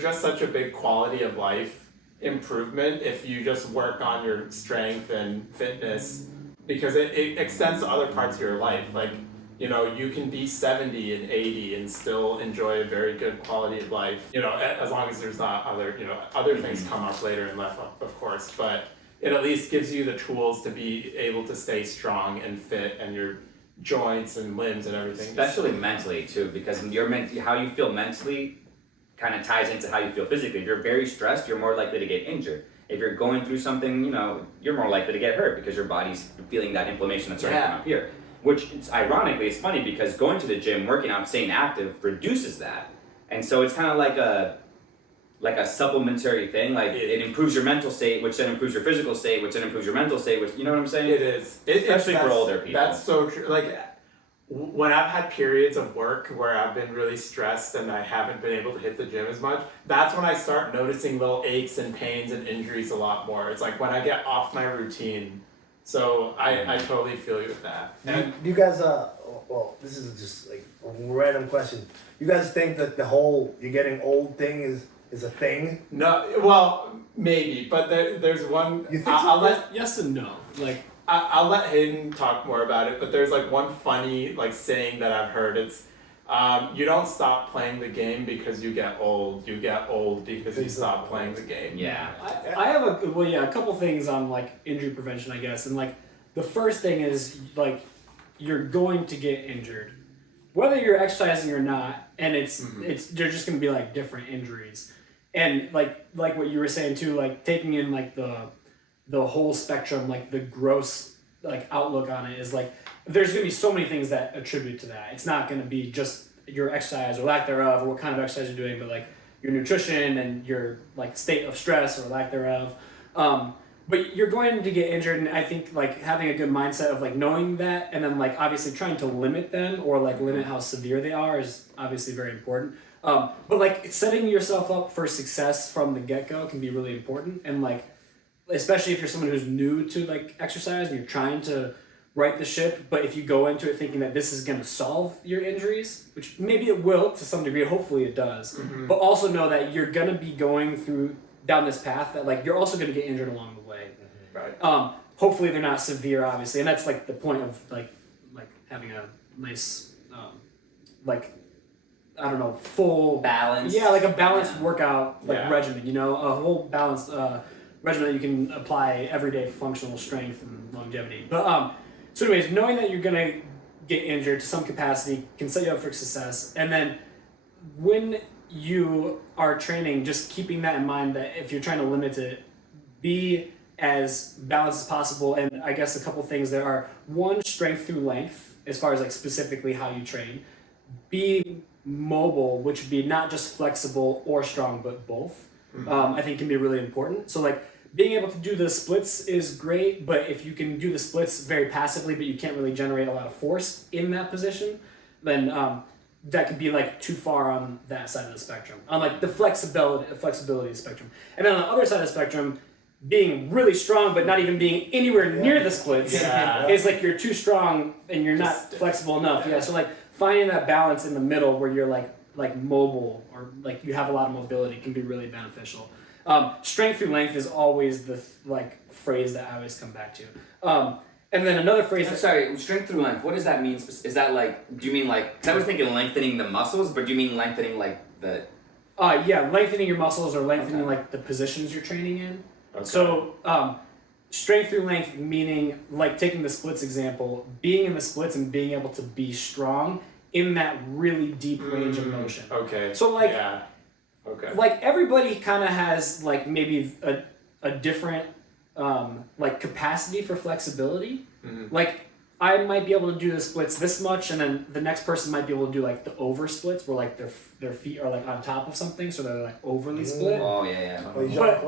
just such a big quality of life improvement if you just work on your strength and fitness, because it extends to other parts of your life. Like, you know, you can be 70 and 80 and still enjoy a very good quality of life, you know, as long as there's not other, you know, other things come up later in life, of course, but it at least gives you the tools to be able to stay strong and fit, and your joints and limbs and everything. Especially mentally too, because how you feel mentally kind of ties into how you feel physically. If you're very stressed, you're more likely to get injured. If you're going through something, you know, you're more likely to get hurt because your body's feeling that inflammation that's starting to come up here. Which, ironically, it's funny because going to the gym, working out, staying active reduces that. And so it's kind of like a supplementary thing. Like, it improves your mental state, which then improves your physical state, which then improves your mental state, which, you know what I'm saying? It is. Especially for older people. That's so true. Like, when I've had periods of work where I've been really stressed and I haven't been able to hit the gym as much, that's when I start noticing little aches and pains and injuries a lot more. It's like when I get off my routine. So I totally feel you with that. And Do you guys, well, this is just like a random question. You guys think that the whole "you're getting old" thing is a thing? no, well, maybe, but there's one. You think I'll let Yes and no. Like, I'll let Hayden talk more about it. But there's like one funny like saying that I've heard. It's you don't stop playing the game because you get old. You get old because you stop playing the game. Yeah. I have a couple things on like injury prevention, I guess. And like the first thing is like you're going to get injured, whether you're exercising or not, and they're just gonna be like different injuries. And like what you were saying too, like taking in like the whole spectrum, like the gross like outlook on it is like there's gonna be so many things that attribute to that. It's not gonna be just your exercise or lack thereof, or what kind of exercise you're doing, but like your nutrition and your like state of stress or lack thereof. But you're going to get injured, and I think like having a good mindset of like knowing that, and then like obviously trying to limit them or like limit how severe they are is obviously very important. But like setting yourself up for success from the get-go can be really important, and like especially if you're someone who's new to like exercise and you're trying to right the ship, but if you go into it thinking that this is going to solve your injuries, which maybe it will to some degree, hopefully it does, but also know that you're going to be going down this path that like you're also going to get injured along the way. Right. Hopefully they're not severe, obviously, and that's like the point of like having a nice like I don't know, full balance. Yeah, like a balanced workout Yeah. regimen, you know, a whole balanced regimen that you can apply every day for functional strength and longevity. But so anyways, knowing that you're gonna get injured to some capacity can set you up for success. And then when you are training, just keeping that in mind that if you're trying to limit it, be as balanced as possible. And I guess a couple things there are: one, strength through length, as far as like specifically how you train. Be mobile, which would be not just flexible or strong, but both. I think can be really important. So like being able to do the splits is great, but if you can do the splits very passively, but you can't really generate a lot of force in that position, then that could be like too far on that side of the spectrum, on like the flexibility spectrum. And then on the other side of the spectrum, being really strong but not even being anywhere near the splits is like you're too strong and you're not flexible enough. Yeah, so like finding that balance in the middle where you're like mobile or like you have a lot of mobility can be really beneficial. Strength through length is always the like phrase that I always come back to. And then another phrase. Sorry, strength through length. What does that mean? Is that like? Do you mean like? Because I was thinking lengthening the muscles, but do you mean lengthening like the? Yeah, lengthening your muscles or lengthening like the positions you're training in. Okay. So strength through length meaning like taking the splits example, being in the splits and being able to be strong in that really deep range of motion. Okay. So like Okay. like everybody kind of has like maybe a different like capacity for flexibility. Mhm. Like I might be able to do the splits this much, and then the next person might be able to do like the over splits, where like their feet are like on top of something, so they're like overly split. Oh yeah, Or But-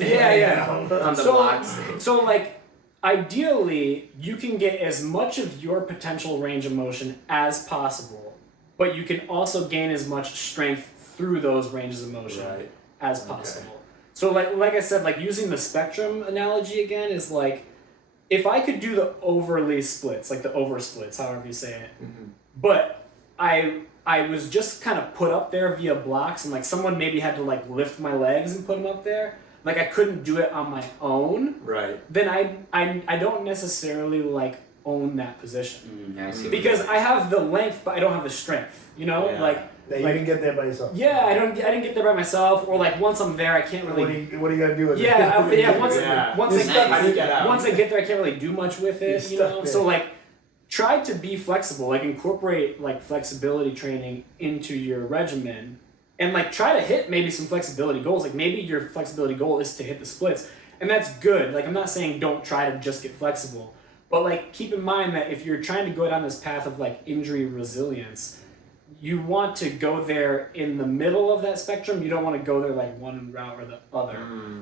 yeah. on the So- blocks. So like ideally, you can get as much of your potential range of motion as possible, but you can also gain as much strength through those ranges of motion Right. as possible. So like I said, like using the spectrum analogy again is like, if I could do the overly splits, like the over splits, however you say it, Mhm. but I was just kind of put up there via blocks, and like someone maybe had to like lift my legs and put them up there. Like I couldn't do it on my own. Right. Then I don't necessarily like own that position I see. because I have the length, but I don't have the strength. You know, Yeah. like That you didn't get there by yourself. yeah, I didn't get there by myself, or like once I'm there, I can't What really. are you gonna do with it? Yeah, once Yeah. once You're I stuck. How do you get out? once I get there, I can't really do much with You're it, you stuck know. there. So like, try to be flexible. Like incorporate like flexibility training into your regimen, and like try to hit maybe some flexibility goals. Like maybe your flexibility goal is to hit the splits, and that's good. Like I'm not saying don't try to just get flexible, but like keep in mind that if you're trying to go down this path of like injury resilience, you want to go there in the middle of that spectrum. You don't want to go there like one route or the other.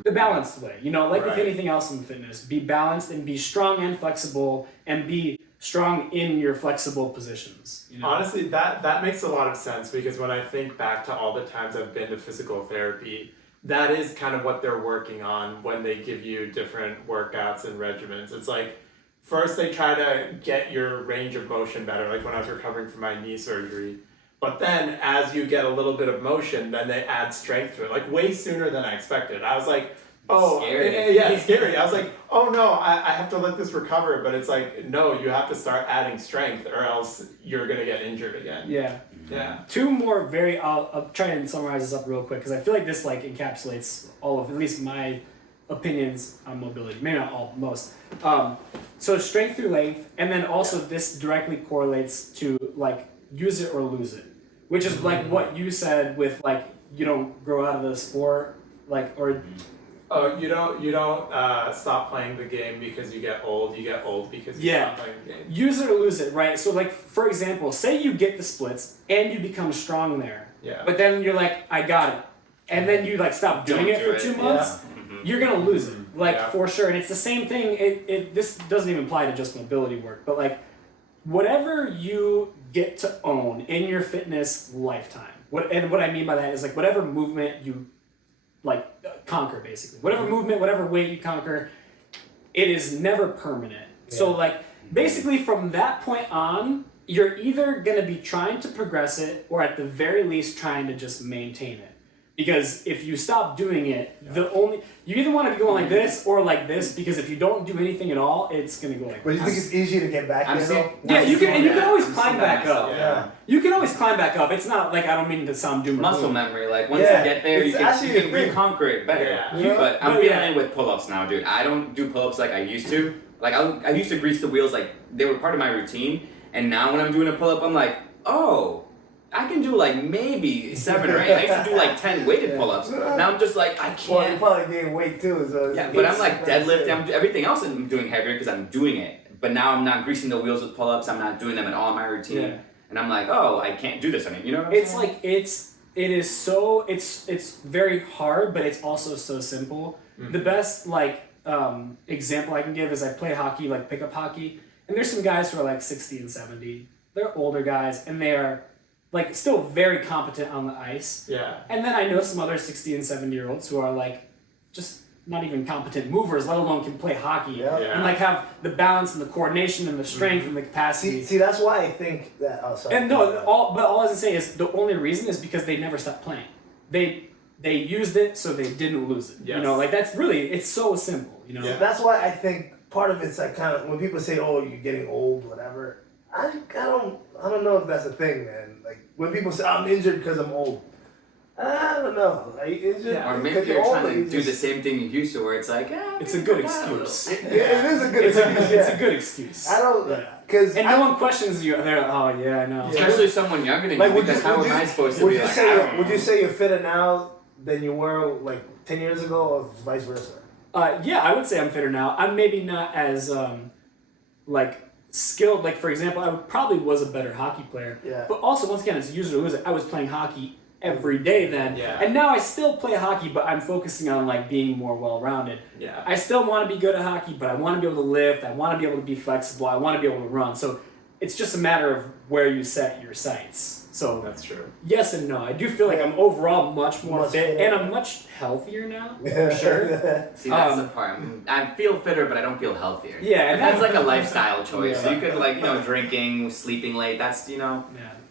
The balanced way, you know, like with Right. anything else in fitness, be balanced and be strong and flexible, and be strong in your flexible positions. You know? Honestly, that makes a lot of sense, because when I think back to all the times I've been to physical therapy, that is kind of what they're working on when they give you different workouts and regimens. It's like, first they try to get your range of motion better, like when I was recovering from my knee surgery. But then as you get a little bit of motion, then they add strength to it, like way sooner than I expected. I was like, oh, Scary. yeah, it's scary. I was like, oh no, I have to let this recover. But it's like, no, you have to start adding strength, or else you're going to get injured again. Yeah. Yeah. Two more very. I'll try and summarize this up real quick because I feel like this like encapsulates all of at least my opinions on mobility. Maybe not all, most. So strength through length, and then also this directly correlates to like use it or lose it, which is like what you said with like you don't grow out of the sport, like or. Oh, you don't stop playing the game because you get old. You get old because you Yeah. stop playing the game. Use it or lose it, right? So like for example, say you get the splits and you become strong there. Yeah. But then you're like, I got it. And then you like stop doing Don't it do for it, 2 yeah. months, you're gonna lose it. Like Yeah. for sure. And it's the same thing, this doesn't even apply to just mobility work, but like whatever you get to own in your fitness lifetime. What I mean by that is like whatever movement you like conquer basically. Whatever movement, whatever weight you conquer, it is never permanent. So like basically from that point on, you're either gonna be trying to progress it or at the very least trying to just maintain it. Because if you stop doing it, you either want to be going like this or like this, because if you don't do anything at all, it's gonna go like But you think it's easy to get back I'm there seeing- though? yeah, you can, and you can always I'm climb seeing that back up. myself. Yeah. You can always climb back up. It's not like I don't mean to sound doom or Muscle gloom. memory, like once Yeah, you get there, it's you actually can a thing. reconquer it better. Yeah. Yeah. But I'm But feeling yeah. it with pull-ups now, dude. I don't do pull-ups like I used to. Like I used to grease the wheels, like they were part of my routine. And now when I'm doing a pull-up, I'm like, oh, I can do like maybe 7 or 8. I used to do like 10 weighted pull-ups. Now I'm just like, I Well, you can't. probably gain weight too. So Yeah, but I'm like it's- deadlifting. Everything else I'm doing heavier because I'm doing it. But now I'm not greasing the wheels with pull-ups. I'm not doing them at all in my routine. Yeah. And I'm like, oh, I can't do this. I mean, you know what I'm It's saying? like it is so it's very hard, but it's also so simple. The best like example I can give is I play hockey, like pickup hockey, and there's some guys who are like 60 and 70. They're older guys, and they are like still very competent on the ice. Yeah. And then I know some other 60 and 70-year-olds who are like just not even competent movers, let alone can play hockey Yeah. Yeah. and like have the balance and the coordination and the strength and the capacity. See, that's why I think that. Oh, sorry. And no, all I was gonna say is the only reason is because they never stopped playing. They used it so they didn't lose it. Yes. You know, like that's really it's so simple. You know. Yeah. That's why I think part of it's like kind of when people say, "Oh, you're getting old," whatever. I don't know if that's a thing, man. Like when people say, "I'm injured because I'm old," I don't know. Like, it's just, Or maybe you're trying to do the same thing you used to, where it's like, It's a good excuse. It is a good excuse. It's a good excuse. I don't, Yeah. because And no one questions you. They're like, oh yeah, I know. Especially someone younger than like, you, because how am I supposed to would be you like, say I don't would know. you say you're fitter now than you were like 10 years ago, or vice versa? Yeah, I would say I'm fitter now. I'm maybe not as like skilled. Like for example, I probably was a better hockey player. Yeah. But also, once again, it's use it or lose it. I was playing hockey every day then, Yeah. and now I still play hockey, but I'm focusing on like being more well-rounded. Yeah. I still want to be good at hockey, but I want to be able to lift. I want to be able to be flexible. I want to be able to run. So it's just a matter of where you set your sights. So That's true. yes and no. I do feel like I'm overall much more Much fit, fitter. and I'm much healthier now, for sure. See, that's the part. I feel fitter, but I don't feel healthier. Yeah, And that's like a lifestyle choice. Yeah. So you could like, drinking, sleeping late, that's, Yeah.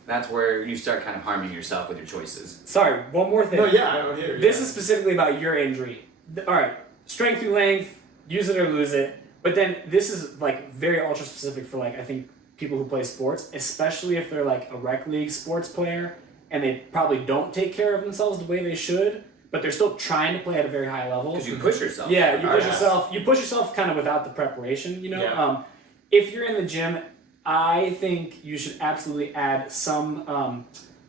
that's where you start kind of harming yourself with your choices. Sorry, one more thing. No, yeah, I don't hear you. This is specifically about your injury. All right, strength through length, use it or lose it. But then this is like very ultra specific for like I think people who play sports, especially if they're like a rec league sports player and they probably don't take care of themselves the way they should, but they're still trying to play at a very high level. Because you push yourself. Yeah, you push Yes. yourself. You push yourself kind of without the preparation. Yeah. If you're in the gym, I think you should absolutely add some.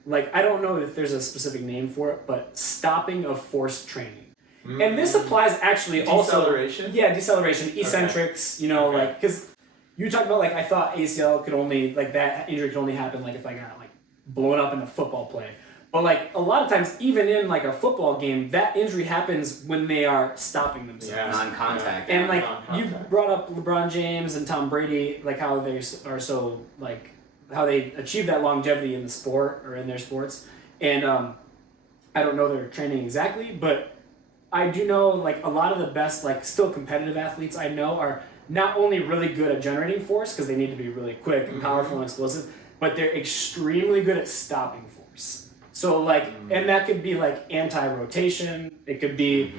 Like I don't know if there's a specific name for it, but stopping of force training. And this applies actually also. Deceleration? Yeah, deceleration, eccentrics. Okay. Like because you talked about like I thought ACL could only like that injury could only happen like if I got like blown up in a football play. But like a lot of times, even in like a football game, that injury happens when they are stopping themselves. Yeah. Non-contact. And like you Non-contact. brought up LeBron James and Tom Brady, like how they are so like how they achieve that longevity in the sport or in their sports. And I don't know their training exactly, but I do know like a lot of the best like still competitive athletes I know are not only really good at generating force because they need to be really quick and powerful and explosive, but they're extremely good at stopping force. So like, and that could be like anti-rotation. It could be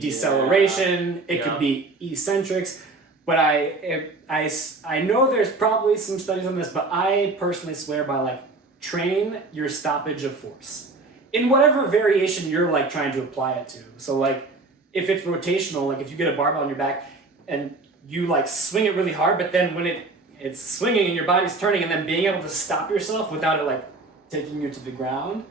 deceleration. It could be eccentrics. But I know there's probably some studies on this, but I personally swear by like train your stoppage of force in whatever variation you're like trying to apply it to. So like if it's rotational, like if you get a barbell on your back and you like swing it really hard, but then when it's swinging and your body's turning and then being able to stop yourself without it like taking you to the ground.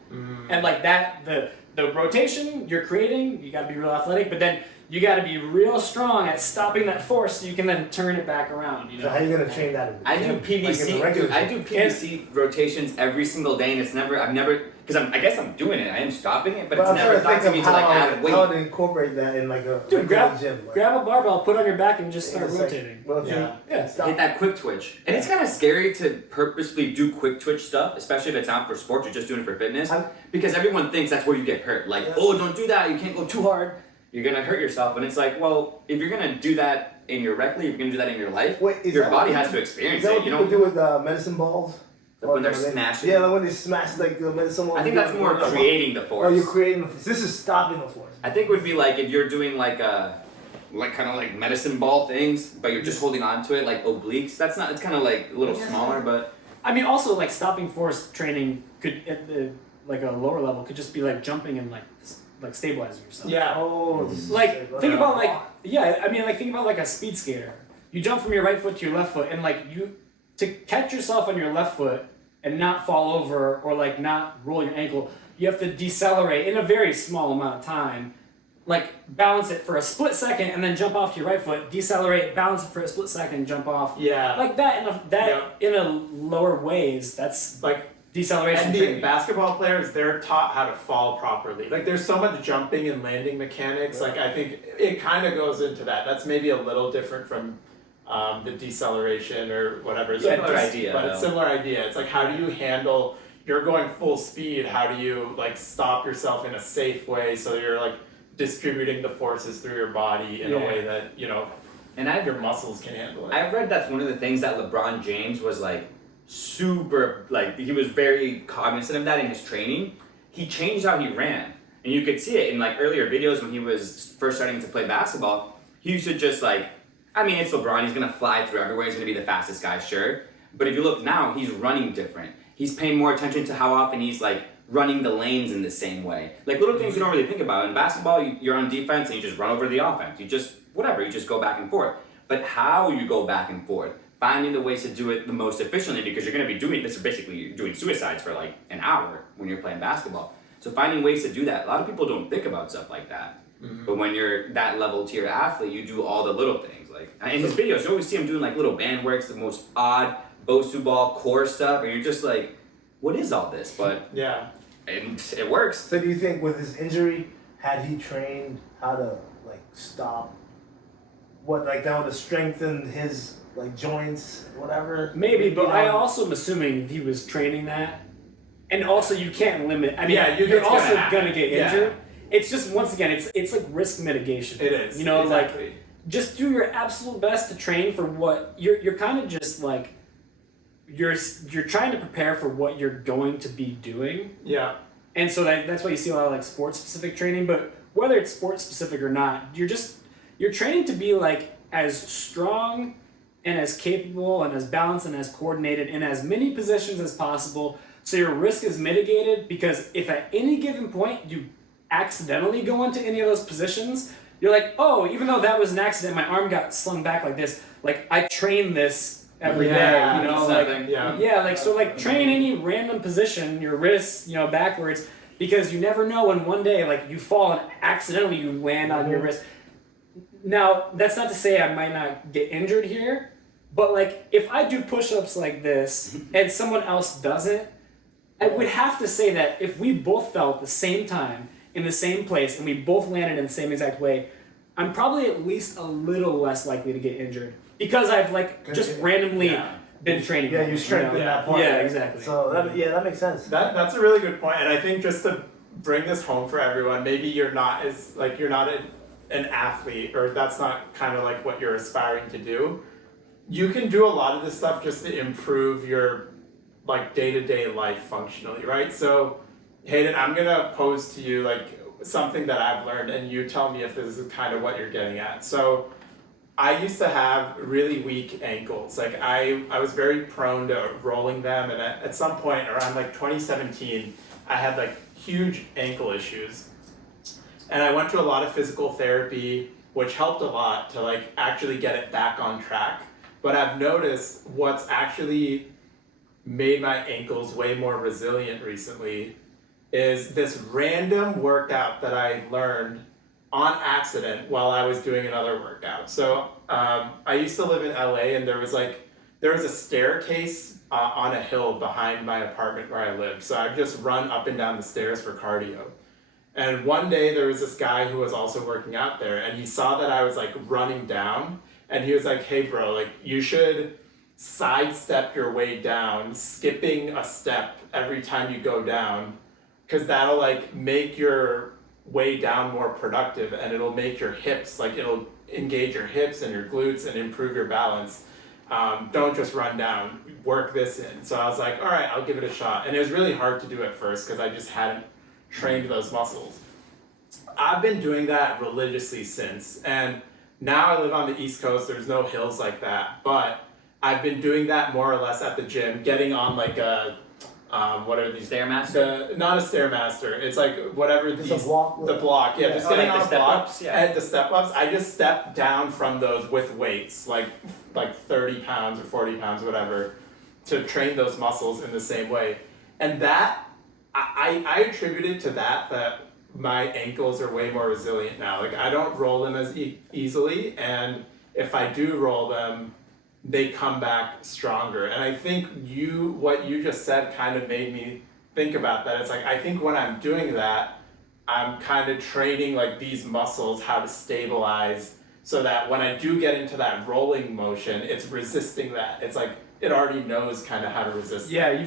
And like that, the rotation you're creating, you gotta be real athletic, but then you gotta be real strong at stopping that force so you can then turn it back around, So how are you gonna train that? In the I do gym? PVC. Like in the regular I gym? do PVC rotations every single day, and I've never, because I guess I'm doing it. I am stopping it, but But it's I'm never trying thought to to me think to of like how, add weight. how to incorporate that in like a Dude, regular gym. Like, grab a barbell, put it on your back, and just start it's like, rotating. rotate, Yeah. stop. Hit that quick twitch. And it's kind of scary to purposely do quick twitch stuff, especially if it's not for sports, you're just doing it for fitness. Because everyone thinks that's where you get hurt. Like, oh, don't do that, you can't go too hard. You're going to hurt yourself. And it's like, well, if you're going to do that in your rec league, if you're going to do that in your life, Wait, is your that body what- has to experience Is that it. what You people know, do with medicine balls? when they're Or they- smashing. Yeah, like when they smash like the medicine ball. I think that's more creating the force. Oh, you're creating the force. This is stopping the force. I think it would be like if you're doing like kind of like medicine ball things, but you're just holding on to it like obliques. That's not. It's kind of like a little smaller, but I mean, also like stopping force training could at the like a lower level could just be like jumping and like stabilizing yourself. Yeah. Oh, Like think about like think about like a speed skater. You jump from your right foot to your left foot, and like you to catch yourself on your left foot and not fall over or like not roll your ankle, you have to decelerate in a very small amount of time. Like balance it for a split second and then jump off to your right foot, decelerate, balance it for a split second, jump off. Yeah. Like that in a lower ways, that's Like deceleration NBA training. basketball players, they're taught how to fall properly. Like there's so much jumping and landing mechanics. Like I think it kind of goes into that. That's maybe a little different from the deceleration or whatever. Similar idea, But it's though. similar idea. It's like how do you handle? You're going full speed. How do you like stop yourself in a safe way so you're like distributing the forces through your body in a way that and your muscles can handle it. I've read that's one of the things that LeBron James was like super, like he was very cognizant of that in his training. He changed how he ran. And you could see it in like earlier videos when he was first starting to play basketball. He used to just like, I mean, it's LeBron, he's gonna fly through everywhere, he's gonna be the fastest guy, sure. But if you look now, he's running different. He's paying more attention to how often he's like running the lanes in the same way. Like little things you don't really think about. In basketball, you're on defense and you just run over the offense. You just go back and forth. But how you go back and forth, finding the ways to do it the most efficiently, because you're going to be doing this, basically you're doing suicides for like an hour when you're playing basketball. So finding ways to do that, a lot of people don't think about stuff like that. But when you're that level tier athlete, you do all the little things. Like in his videos, you always see him doing like little band works, the most odd Bosu ball core stuff, and you're just like, what is all this? But yeah, it works. So do you think with his injury, had he trained how to like stop, what like that would have strengthened his like joints, whatever? Maybe, but You know? I also am assuming he was training that. And also, you can't limit. I mean, Yeah, you're it's also gonna gonna get happen. injured. It's just once again, it's like risk mitigation. it is. You know, exactly. like just do your absolute best to train for what you're kind of just like you're trying to prepare for what you're going to be doing. Yeah. And so that's why you see a lot of like sports specific training. But whether it's sports specific or not, you're training to be like as strong and as capable and as balanced and as coordinated in as many positions as possible. So your risk is mitigated, because if at any given point you accidentally go into any of those positions, you're like, oh, even though that was an accident, my arm got slung back like this. Like I train this every day, you know, like like so like train any random position, your wrists, you know, backwards, because you never know when one day like you fall and accidentally you land on your wrist. Now that's not to say I might not get injured here, but like if I do push-ups like this and someone else doesn't, I would have to say that if we both fell at the same time in the same place and we both landed in the same exact way, I'm probably at least a little less likely to get injured, because I've like just randomly been training. Yeah, you strengthen that point. Yeah, exactly. So that makes sense. That's a really good point, and I think just to bring this home for everyone, maybe you're not an athlete, or that's not kind of like what you're aspiring to do. You can do a lot of this stuff just to improve your like day-to-day life functionally, right? So Hayden, I'm gonna pose to you like something that I've learned, and you tell me if this is kind of what you're getting at. So I used to have really weak ankles. Like I was very prone to rolling them, and at some point around like 2017, I had like huge ankle issues. And I went to a lot of physical therapy, which helped a lot to like actually get it back on track. But I've noticed what's actually made my ankles way more resilient recently is this random workout that I learned on accident while I was doing another workout. So I used to live in LA, and there was a staircase on a hill behind my apartment where I lived. So I'd just run up and down the stairs for cardio. And one day there was this guy who was also working out there, and he saw that I was like running down, and he was like, hey bro, like you should sidestep your way down, skipping a step every time you go down, because that'll like make your way down more productive, and it'll make your hips, like it'll engage your hips and your glutes and improve your balance. Don't just run down, work this in. So I was like, all right, I'll give it a shot. And it was really hard to do at first because I just hadn't trained those muscles. I've been doing that religiously since, and now I live on the East Coast. There's no hills like that, but I've been doing that more or less at the gym, getting on like a, what are these? Stairmaster? Not a Stairmaster. It's like whatever It's these. a block. The block, yeah. Just getting like the on a step block. ups, yeah. And the step ups, I just step down from those with weights, like 30 pounds or 40 pounds, whatever, to train those muscles in the same way. And that, I attribute it to that my ankles are way more resilient now. Like I don't roll them as easily, and if I do roll them, they come back stronger. And I think what you just said kind of made me think about that. It's like, I think when I'm doing that, I'm kind of training like these muscles how to stabilize, so that when I do get into that rolling motion, it's resisting that. It's like, it already knows kind of how to resist. Yeah,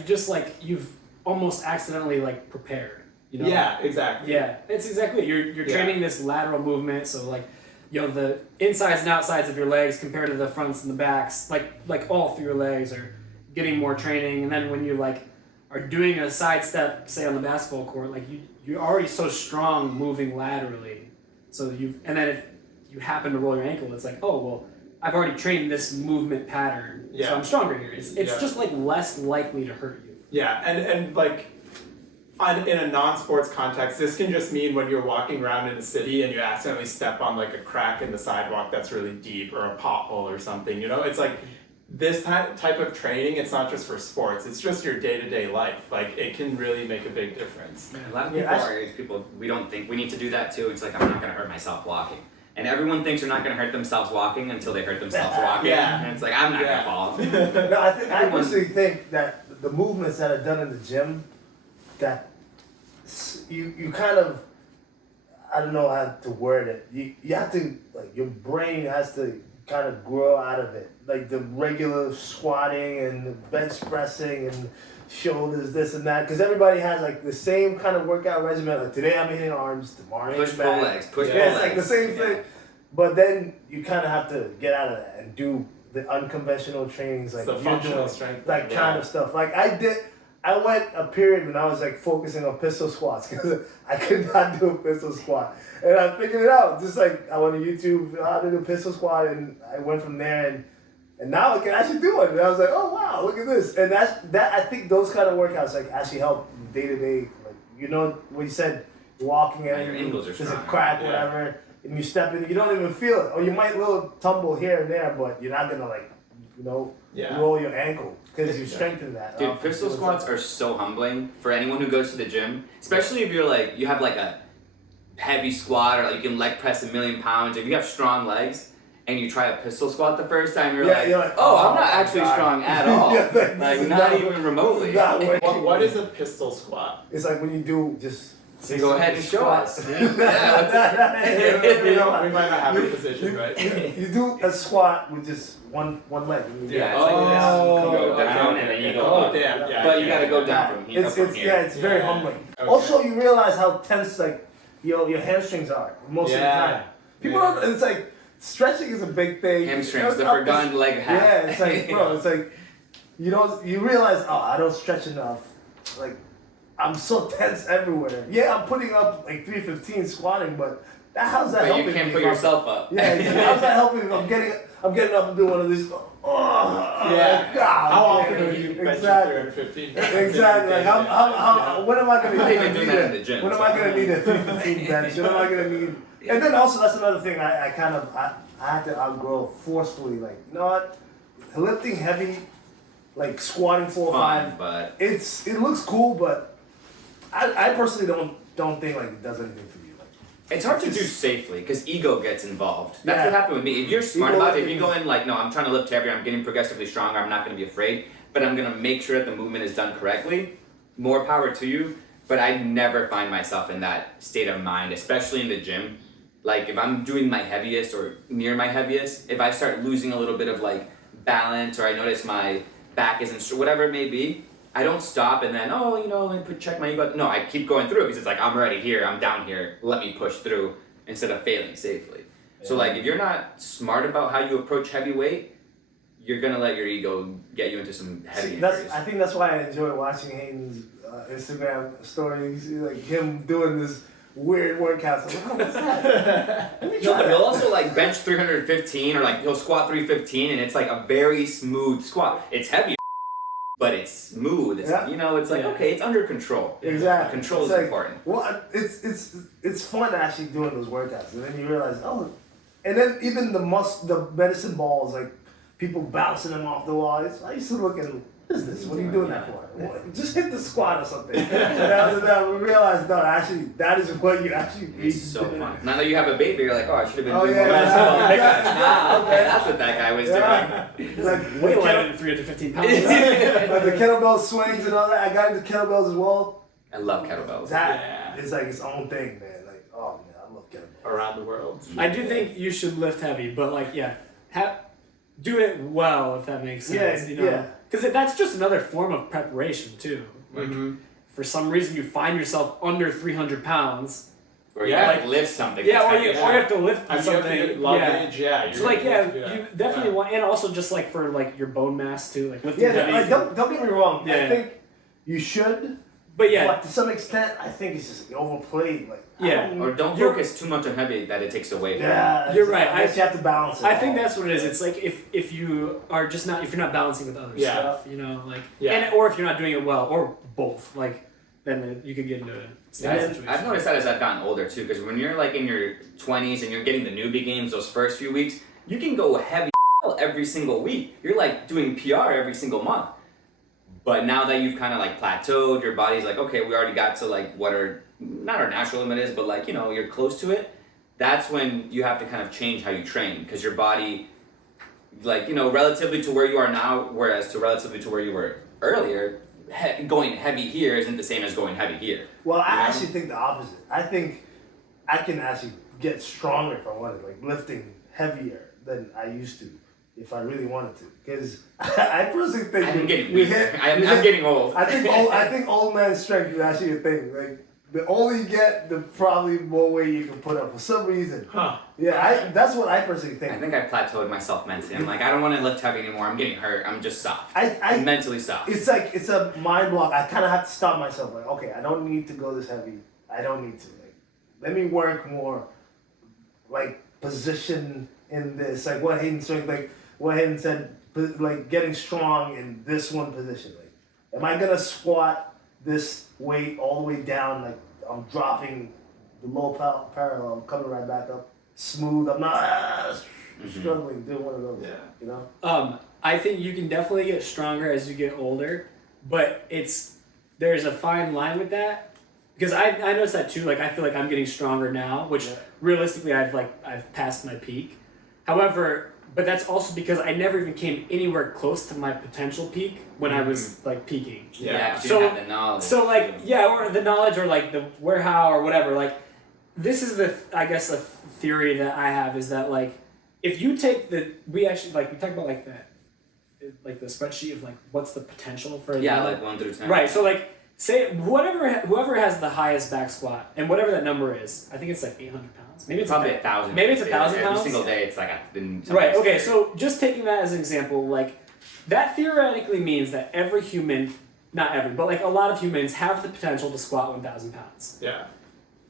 you've almost accidentally like prepared. You know? Yeah, exactly. Yeah, it's exactly it. You're training this lateral movement, so like, you know, the insides and outsides of your legs compared to the fronts and the backs, like all through your legs are getting more training. And then when you like are doing a side step, say on the basketball court, like you're already so strong moving laterally. So and then if you happen to roll your ankle, it's like, oh well, I've already trained this movement pattern, so I'm stronger here. It's just like less likely to hurt you. Yeah, and like in a non-sports context, this can just mean when you're walking around in a city and you accidentally step on like a crack in the sidewalk that's really deep or a pothole or something, it's like this type of training, it's not just for sports, it's just your day-to-day life. Like it can really make a big difference. A lot of people we don't think we need to do that too. It's like, I'm not gonna hurt myself walking. And everyone thinks they're not going to hurt themselves walking until they hurt themselves walking. Yeah. And it's like, I'm not going to fall. No, I personally think that the movements that are done in the gym, that you kind of, I don't know how to word it. You have to, like, your brain has to kind of grow out of it. Like the regular squatting and the bench pressing and shoulders, this and that. Because everybody has like the same kind of workout regimen. Like today I'm hitting arms, tomorrow I'm push hitting pull back. legs, push pull It's legs. like the same thing. But then you kind of have to get out of that and do the unconventional trainings, like It's the you're functional doing, strength. like kind of stuff. Like I went a period when I was like focusing on pistol squats because I could not do a pistol squat, and I figured it out. Just like I went to YouTube how to do a pistol squat, and I went from there, and now I can actually do it. And I was like, oh wow, look at this. And that I think those kind of workouts like actually help day to day. Like what you said, walking and Your ankles are there's a stronger. crack, Yeah. whatever. And you step in, you don't even feel it. Or you might little tumble here and there, but you're not gonna roll your ankle because you strengthen that. Dude, pistol squats are so humbling for anyone who goes to the gym, especially if you have like a heavy squat or like you can leg press 1,000,000 pounds. If you have strong legs and you try a pistol squat the first time, you're like, oh, I'm not actually God. strong at all. Yeah, like not even remotely. What is a pistol squat? It's like when you do just. So go ahead and show us. We might not have a position, right? You do a squat with just one leg. Yeah, it's like this. You go down and then you go up. Damn, yeah, But you gotta go down from here. It's very humbling. Okay. Also, you realize how tense like your hamstrings are most of the time. People don't. It's like stretching is a big thing. Hamstrings, the forgotten leg half. Yeah, it's like bro, it's like you realize I don't stretch enough. Like I'm so tense everywhere. Yeah, I'm putting up like 315 squatting, but how's that helping me? But you can't put yourself up. Yeah, how's that helping me? I'm getting up and doing one of these. Yeah. God, How often are you benching 315? Exactly. Like how when am I gonna Not need even doing that in the gym, when am so- I gonna need a 315 bench? When am I gonna need? And then also that's another thing I had to outgrow forcefully. Like you know what, lifting heavy, like squatting 4 or 5. But It looks cool, but I personally don't think like it does anything for you. Like it's hard to do safely because ego gets involved. That's Yeah. what happened with me. If you're smart Ego about it, if is- you go in like, no, I'm trying to lift heavier, I'm getting progressively stronger, I'm not going to be afraid, but I'm going to make sure that the movement is done correctly, more power to you. But I never find myself in that state of mind, especially in the gym. Like if I'm doing my heaviest or near my heaviest, if I start losing a little bit of like balance or I notice my back isn't, whatever it may be, I don't stop and then, let me check my ego. No, I keep going through because it's like, I'm already here, I'm down here, let me push through instead of failing safely. So like, if you're not smart about how you approach heavyweight, you're gonna let your ego get you into some heavy injuries. I think that's why I enjoy watching Hayden's Instagram stories, like him doing this weird workouts. I'm like, oh, what's that? Let me No, try but he'll that. also like bench 315 or like he'll squat 315 and it's like a very smooth squat. It's heavy, but it's smooth. It's it's like okay, it's under control. Exactly. Control It's is like, important. Well, it's fun actually doing those workouts, and then you realize, and then even the medicine balls, like people bouncing them off the wall. I used to look at, what is this? What are you doing that for? Just hit the squat or something. And after that, we realized, no, actually, that is what you actually need. It's so fun. Now that you have a baby, you're like, oh, I should have been Oh, doing yeah, more basketball yeah. pickups. Nah, okay, that's what that guy was doing. It's like Way the lighter than 315 pounds. like the kettlebell swings and all that. I got into kettlebells as well. I love kettlebells. That is like its own thing, man. Like, oh man, I love kettlebells. Around the world. I do think you should lift heavy, but like, do it well if that makes sense. Yeah. Because that's just another form of preparation too. Like, for some reason you find yourself under 300 pounds. Or you Yeah. like lift something. Yeah, that's or heavy. you have to lift I mean, something. you have to get luggage, yeah. So like, you definitely want, and also just like for like your bone mass too, like lifting Yeah, heavy. like, don't get me wrong. I Yeah. think you should, But yeah, but to some extent, I think it's just overplayed. Like, Yeah. Or don't focus too much on heavy that it takes away from you. yeah, You're right. I guess you have to balance it. I think all. that's what it is. It's like if you are just not, if you're not balancing with other Yeah. stuff, like, Yeah. or if you're not doing it well, or both, like, then you could get into a Yeah, sticky situation. I've noticed that as I've gotten older too, because when you're like in your 20s and you're getting the newbie games those first few weeks, you can go heavy every single week. You're like doing PR every single month. But now that you've kind of like plateaued, your body's like, okay, we already got to like what our, not our natural limit is, but like, you know, you're close to it. That's when you have to kind of change how you train, because your body, like, you know, relatively to where you are now, whereas to relatively to where you were earlier, going heavy here isn't the same as going heavy here. Well, I You know? actually think the opposite. I think I can actually get stronger if I wanted, like lifting heavier than I used to, if I really wanted to. Because I personally think I'm getting we weaker. hit- I'm we hit- getting old. I think old man strength is actually a thing. Like the older you get, the probably more weight you can put up for some reason. Huh. Yeah, that's what I personally think. I think I plateaued myself mentally. I'm like, I don't want to lift heavy anymore. I'm getting hurt. I'm just soft. I I'm mentally soft. It's like it's a mind block. I kind of have to stop myself. Like, okay, I don't need to go this heavy. I don't need to. Like, let me work more. Like position in this. Like what Hayden said. Like what Hayden said. Like getting strong in this one position. Like, am I gonna squat this weight all the way down? Like I'm dropping the low parallel. I'm coming right back up smooth. I'm not struggling doing one of those. Yeah. You know. I think you can definitely get stronger as you get older, but there's a fine line with that, because I noticed that too. Like I feel like I'm getting stronger now, which Yeah. realistically I've passed my peak. However, but that's also because I never even came anywhere close to my potential peak when I was like peaking. Yeah, 'cause you So- didn't have the knowledge. So like or the knowledge or like the where how or whatever. Like this is I guess a theory that I have is that like if you take we talk about like the spreadsheet of like what's the potential for yeah, the- like 1 through 10. right. So like say whoever has the highest back squat and whatever that number is, I think it's like 800 pounds. Maybe it's Probably 1,000. 1,000. Maybe it's 1,000 pounds. Every single day, it's like Right, okay, so just taking that as an example, like, that theoretically means that every human, not every, but like a lot of humans have the potential to squat 1,000 pounds. Yeah.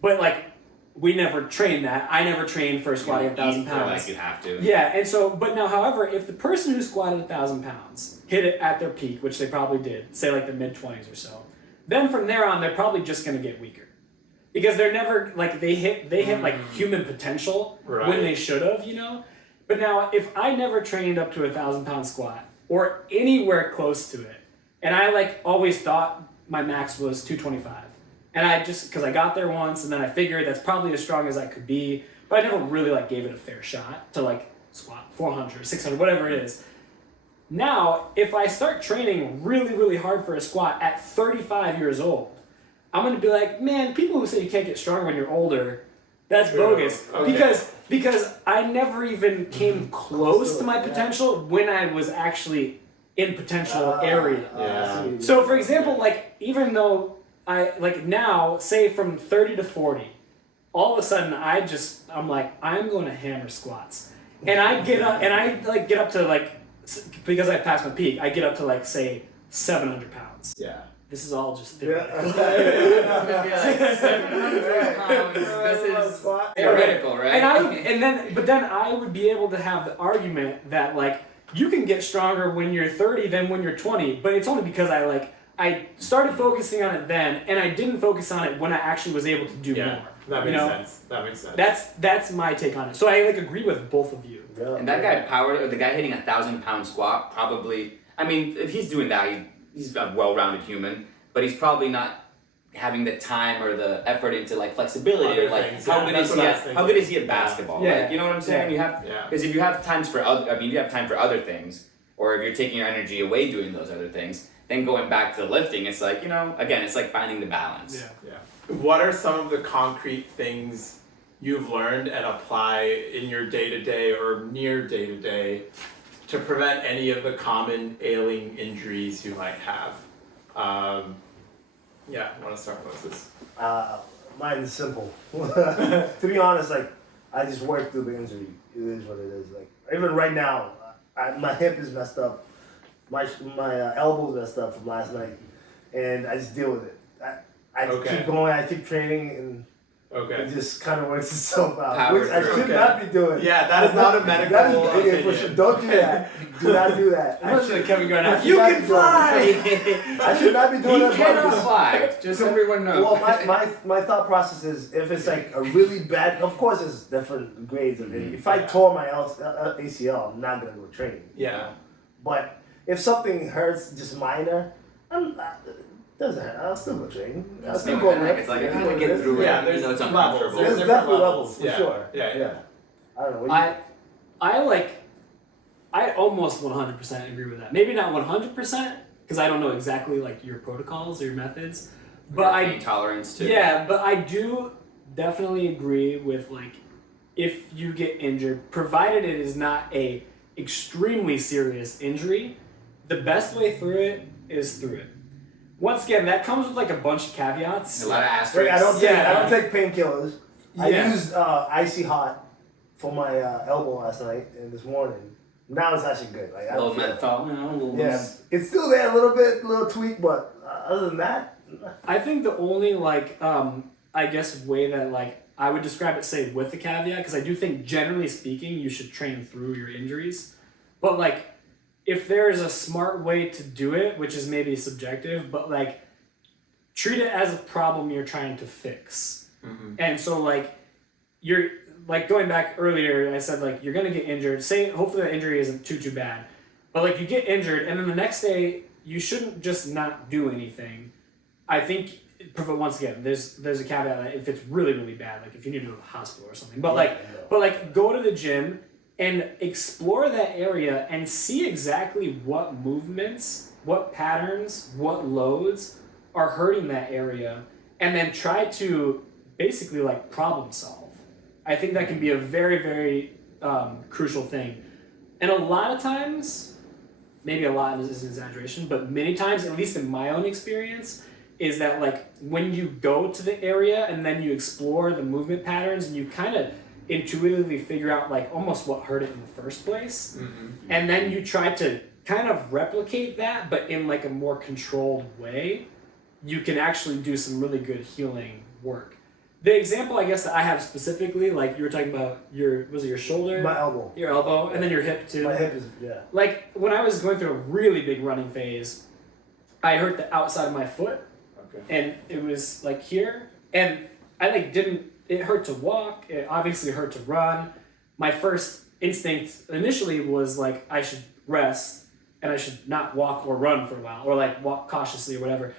But like, we never train that. I never trained for squatting 1,000 pounds. Like you have to. Yeah, and so, but now, however, if the person who squatted 1,000 pounds hit it at their peak, which they probably did, say like the mid-20s or so, then from there on, they're probably just going to get weaker. Because they're never, like, they hit like human potential when they should have, you know? But now, if I never trained up to a 1,000-pound squat, or anywhere close to it, and I, like, always thought my max was 225, and I just, because I got there once, and then I figured that's probably as strong as I could be, but I never really, like, gave it a fair shot to, like, squat 400, 600, whatever it is. Now, if I start training really, really hard for a squat at 35 years old, I'm going to be like, man, people who say you can't get stronger when you're older, that's bogus. Okay. Because I never even came close to my potential when I was actually in potential area. Yeah. So for example, like even though I like now, say from 30 to 40, all of a sudden I'm like, I'm going to hammer squats. And I get up to like, because I passed my peak, I get up to like say 700 pounds. Yeah. This is all just theoretical. It's gonna be like 700 pounds. This is theoretical, right? But then I would be able to have the argument that like you can get stronger when you're 30 than when you're 20, but it's only because I started focusing on it then, and I didn't focus on it when I actually was able to do more. That makes sense. That makes sense. That's my take on it. So I like agree with both of you. Yeah. And that guy the guy hitting 1,000-pound squat, probably. I mean, if he's doing that, he's a well-rounded human, but he's probably not having the time or the effort into like flexibility or like how good is he at basketball? Yeah. Like, you know what I'm saying? Yeah. You have because if you have you have time for other things, or if you're taking your energy away doing those other things, then going back to lifting, it's like, you know, again, it's like finding the balance. Yeah. What are some of the concrete things you've learned and apply in your day-to-day or near day-to-day to prevent any of the common ailing injuries you might have? Yeah, I want to start with this. Mine is simple. To be honest, like I just work through the injury. It is what it is. Like even right now, my hip is messed up. My elbow's messed up from last night, and I just deal with it. I keep going. I keep training, and Okay. It just kind of works itself out, Power which I should through. not be doing. Yeah, that is not a medical That is, yeah, opinion. for sure. Don't do that. Do not do that. I Imagine should, Kevin going out. You can fly. I should not be doing that. He cannot but- fly. Just so everyone knows. Well, my thought process is if it's like a really bad, of course there's different grades of it. If I tore my ACL, I'm not gonna go training. Yeah. But if something hurts, just minor, doesn't hurt. I'll still go training. I'll still go lift. It's like I gotta get through it. Yeah, even there's though it's some levels. uncomfortable. There's different definitely levels for Yeah. sure. Yeah. I don't know. What I almost 100% agree with that. Maybe not 100% because I don't know exactly like your protocols or your methods, but Pain tolerance too. Yeah, but I do definitely agree with like if you get injured, provided it is not a extremely serious injury, the best way through it is through it. Once again, that comes with like a bunch of caveats. A lot of Wait, asterisks. I don't Yeah. take painkillers. I Yeah. used icy hot for my elbow last night and this morning. Now it's actually good. Like I A little don't feel menthol, you know, a little Yeah, loose. it's still there a little tweak, but other than that, I think the only like I guess way that like I would describe it, say with the caveat, because I do think generally speaking you should train through your injuries, but like if there's a smart way to do it, which is maybe subjective, but like treat it as a problem you're trying to fix. Mm-hmm. And so like you're like going back earlier, I said like you're gonna get injured. Say hopefully the injury isn't too bad, but like you get injured and then the next day you shouldn't just not do anything. I think once again there's a caveat that if it's really bad, like if you need to go to the hospital or something, but like go to the gym and explore that area and see exactly what movements, what patterns, what loads are hurting that area, and then try to basically like problem solve. I think that can be a very crucial thing. And a lot of times, maybe a lot is an exaggeration, but many times, at least in my own experience, is that like when you go to the area and then you explore the movement patterns and you kind of intuitively figure out like almost what hurt it in the first place, and then you try to kind of replicate that but in like a more controlled way, you can actually do some really good healing work. The example I guess that I have specifically, like you were talking about was it your shoulder? my elbow. Your elbow, and then your hip too. My hip is Like when I was going through a really big running phase, I hurt the outside of my foot, and it was like here, and I like it hurt to walk, it obviously hurt to run. My first instinct initially was like I should rest and I should not walk or run for a while, or like walk cautiously or whatever.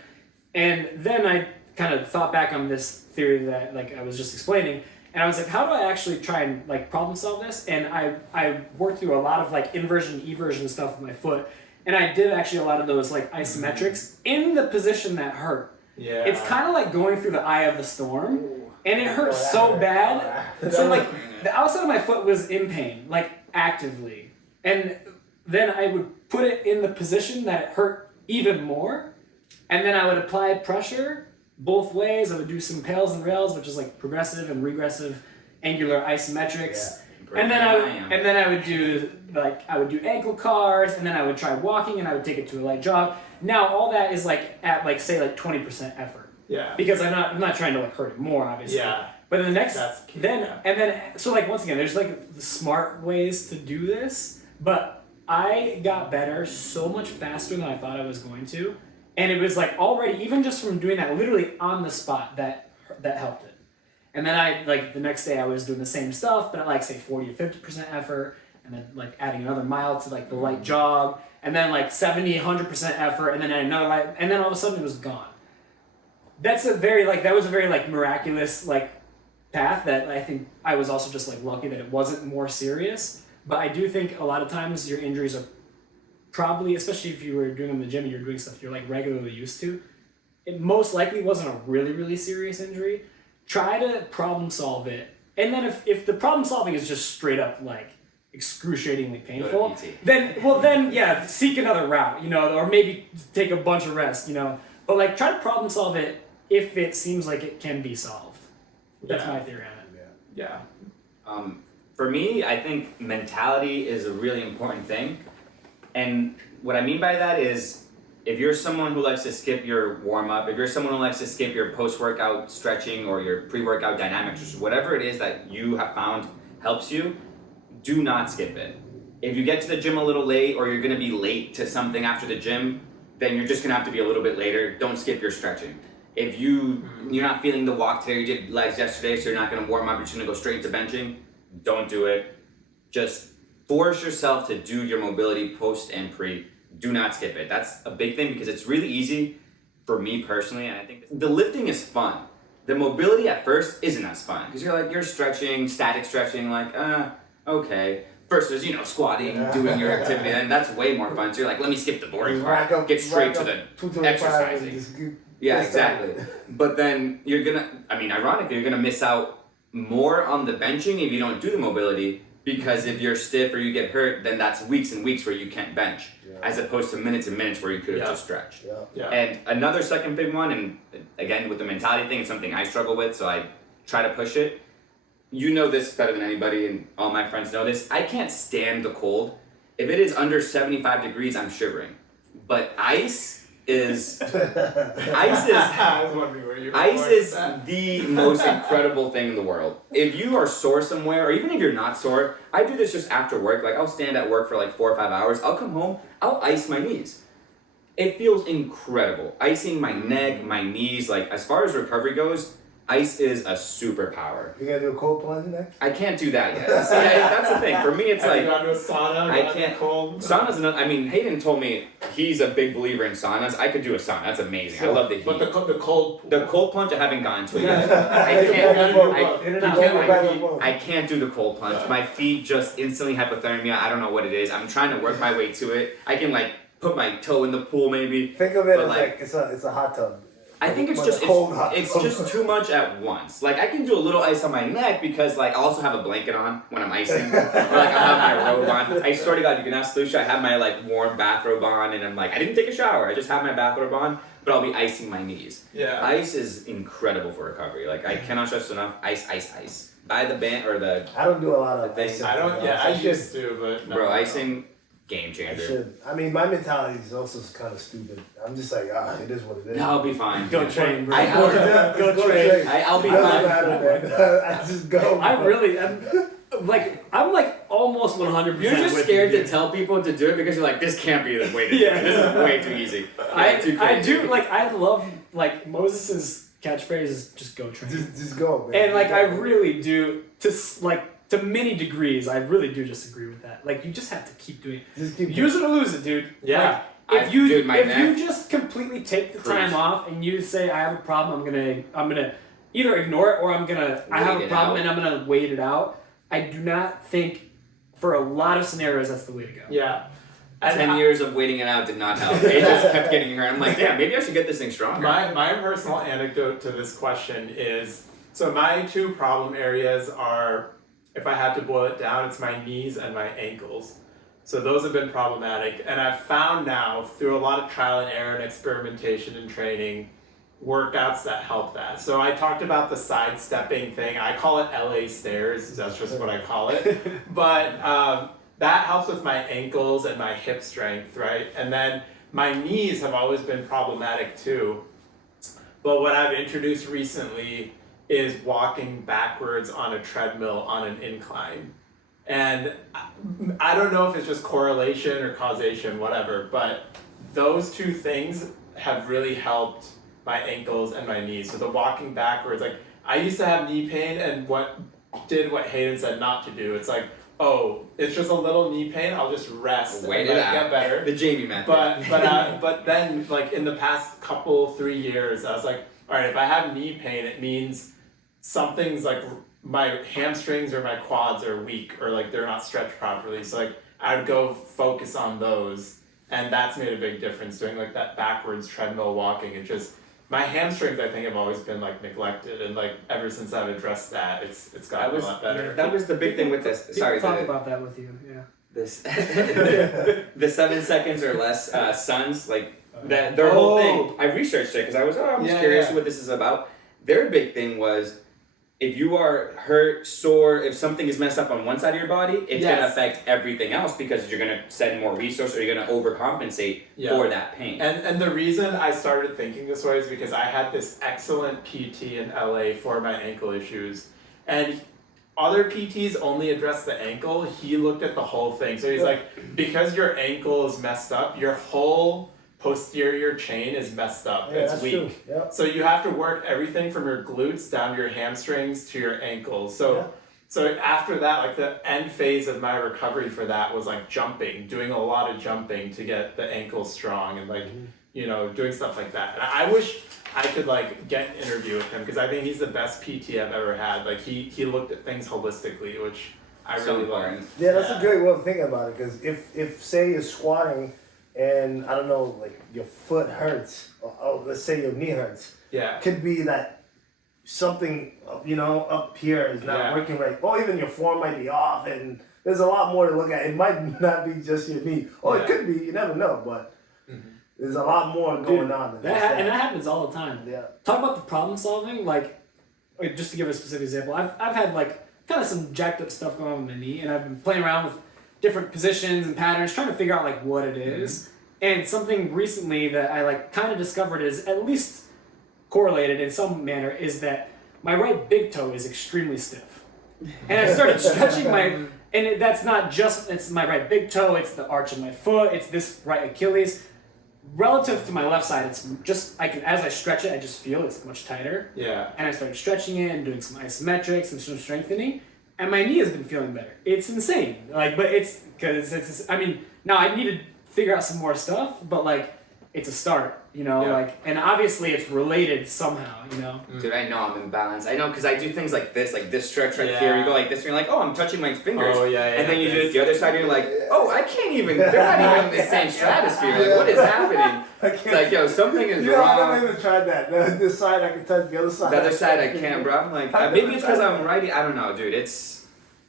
And then I kind of thought back on this theory that like I was just explaining, and I was like, how do I actually try and like problem solve this? And I worked through a lot of like inversion, eversion stuff with my foot, and I did actually a lot of those like isometrics in the position that hurt. Yeah. It's kind of like going through the eye of the storm, and it hurt so bad. So like the outside of my foot was in pain, like actively, and then I would put it in the position that it hurt even more, and then I would apply pressure both ways. I would do some pails and rails, which is like progressive and regressive angular isometrics. And then I would do ankle cars, and then I would try walking, and I would take it to a light jog. Now all that is like at like say like 20% effort. Yeah. Because I'm not trying to like hurt it more, obviously. Yeah. But then the next That's key, then yeah. and then so like once again there's like the smart ways to do this, but I got better so much faster than I thought I was going to. And it was like already, even just from doing that literally on the spot, that helped it. And then I like the next day I was doing the same stuff, but at like say 40 to 50% effort, and then like adding another mile to like the light jog, and then like 70, 100% effort, and then another light, and then all of a sudden it was gone. That was a very like miraculous like path that I think I was also just like lucky that it wasn't more serious. But I do think a lot of times your injuries are probably, especially if you were doing them in the gym and you're doing stuff you're like regularly used to, it most likely wasn't a really serious injury. Try to problem solve it, and then if the problem solving is just straight up like excruciatingly painful, then yeah, seek another route, or maybe take a bunch of rest, but like try to problem solve it if it seems like it can be solved. That's my theory on it. Yeah. For me, I think mentality is a really important thing. And what I mean by that is if you're someone who likes to skip your warm-up, if you're someone who likes to skip your post-workout stretching or your pre-workout dynamics, whatever it is that you have found helps you, do not skip it. If you get to the gym a little late or you're going to be late to something after the gym, then you're just going to have to be a little bit later. Don't skip your stretching. If you're not feeling the walk today, you did legs yesterday, so you're not going to warm up, you're just going to go straight to benching, don't do it. Just force yourself to do your mobility post and pre. Do not skip it. That's a big thing because it's really easy for me personally, and I think the lifting is fun. The mobility at first isn't as fun because you're stretching, static stretching, okay. Versus, squatting, doing your activity, and that's way more fun. So you're like, let me skip the boring part, get straight to the exercising. Yeah, exactly. But then ironically, you're gonna miss out more on the benching if you don't do the mobility, because if you're stiff or you get hurt, then that's weeks and weeks where you can't bench, as opposed to minutes and minutes where you could have just stretched. And another second big one, and again with the mentality thing, it's something I struggle with, so I try to push it. You know this better than anybody, and all my friends know this. I can't stand the cold. If it is under 75 degrees, I'm shivering. But ice is the most incredible thing in the world. If you are sore somewhere, or even if you're not sore, I do this just after work. I'll stand at work for 4 or 5 hours. I'll come home, I'll ice my knees. It feels incredible. Icing my neck, my knees, as far as recovery goes, ice is a superpower. You gotta do a cold plunge next? I can't do that yet. See, that's the thing. For me, it's Have you gone to a sauna? I can't. Cold? Sauna's another. Hayden told me he's a big believer in saunas. I could do a sauna. That's amazing. Sure. I love the heat. But the cold pool. The cold plunge I haven't gotten to yet. I can't do the cold plunge. My feet just instantly hypothermia. I don't know what it is. I'm trying to work my way to it. I can put my toe in the pool maybe. Think of it as it's a hot tub. I think it's just too much at once. I can do a little ice on my neck because I also have a blanket on when I'm icing, or I have my robe on. I swear to God, you can ask Lucia. I have my warm bathrobe on, and I'm I didn't take a shower. I just have my bathrobe on, but I'll be icing my knees. Yeah. Ice is incredible for recovery. I cannot stress enough. Ice. Buy the band or the. I don't do a lot of things. I don't. Yeah, I used to, but no. Bro, icing. Game I changer. should. My mentality is also kind of stupid. I'm just it is what it is. No, I'll be fine. Go train, bro. Go train. I'll be Doesn't fine. matter, man. I just go. I'm almost 100%. You're just scared to tell people to do it because you're this can't be the way to do it. This is way too easy. I do I love Moses's catchphrase is just go train. Just go, man. And I really do to many degrees, I really do just agree with that. You just have to keep doing it. Just keep Use it or lose it, dude. Yeah. If you just completely take the time off and you say I have a problem, I'm gonna either ignore it or I have a problem and I'm gonna wait it out. I do not think for a lot of scenarios that's the way to go. Yeah. 10 years of waiting it out did not help. It just kept getting hurt. I'm damn, maybe I should get this thing stronger. My personal anecdote to this question is, so my two problem areas are, if I had to boil it down, it's my knees and my ankles. So those have been problematic. And I've found now, through a lot of trial and error and experimentation and training, workouts that help that. So I talked about the sidestepping thing. I call it LA stairs. That's just what I call it. But that helps with my ankles and my hip strength, right? And then my knees have always been problematic too. But what I've introduced recently is walking backwards on a treadmill on an incline. And I don't know if it's just correlation or causation, whatever, but those two things have really helped my ankles and my knees. So the walking backwards, I used to have knee pain, and what Hayden said not to do. It's it's just a little knee pain, I'll just rest and let it get better. The Jamie method. But then in the past 3 years, I was all right, if I have knee pain, it means something's my hamstrings or my quads are weak, or they're not stretched properly. So I would go focus on those, and that's made a big difference doing that backwards treadmill walking. It just, my hamstrings I think have always been neglected, and ever since I've addressed that, it's gotten a lot better. That was the big thing with this. Sorry, talk about that with you, yeah. This the 7 seconds or less suns, that their whole thing. I researched it because I was I'm just curious what this is about. Their big thing was, if you are hurt, sore, if something is messed up on one side of your body, it's going to affect everything else because you're going to send more resources or you're going to overcompensate for that pain. And the reason I started thinking this way is because I had this excellent PT in LA for my ankle issues. And other PTs only address the ankle. He looked at the whole thing. So he's like, because your ankle is messed up, your whole posterior chain is messed up. It's weak. Yep. So you have to work everything from your glutes down to your hamstrings to your ankles. So after that, like the end phase of my recovery for that was like jumping, doing a lot of jumping to get the ankle strong and like, you know, doing stuff like that. And I wish I could like get an interview with him because I think he's the best PT I've ever had. Like he looked at things holistically, which I really learned. Yeah, that's a great way of thinking about it because if say you're squatting and I don't know, like your foot hurts, or let's say your knee hurts. Yeah. Could be that something, you know, up here is not working right. Or even your form might be off, and there's a lot more to look at. It might not be just your knee. Or it could be, you never know, but there's a lot more going on than that. And that happens all the time. Yeah. Talk about the problem solving, like just to give a specific example, I've had like kind of some jacked up stuff going on with my knee, and I've been playing around with different positions and patterns, trying to figure out like what it is. And something recently that I like kind of discovered is at least correlated in some manner is that my right big toe is extremely stiff. And I started stretching that's not just, it's my right big toe, it's the arch of my foot, it's this right Achilles. Relative to my left side, it's just, as I stretch it, I just feel it's much tighter. Yeah. And I started stretching it and doing some isometrics and some strengthening. And my knee has been feeling better. It's insane. Like, but it's, because I mean, now I need to figure out some more stuff, but like, it's a start, you know, like, and obviously it's related somehow, you know. Dude, I know I'm imbalanced. I know because I do things like this stretch right here. You go like this, and you're like, oh, I'm touching my fingers. Oh, yeah, and then you do it the other side, and you're like, oh, I can't even. They're not even in the same stratosphere. Like, what is happening? It's like, yo, something is wrong. I haven't even tried that. This side I can touch, the other side. The other side I can't, bro. I'm like, maybe it's because I'm righty. I don't know, dude.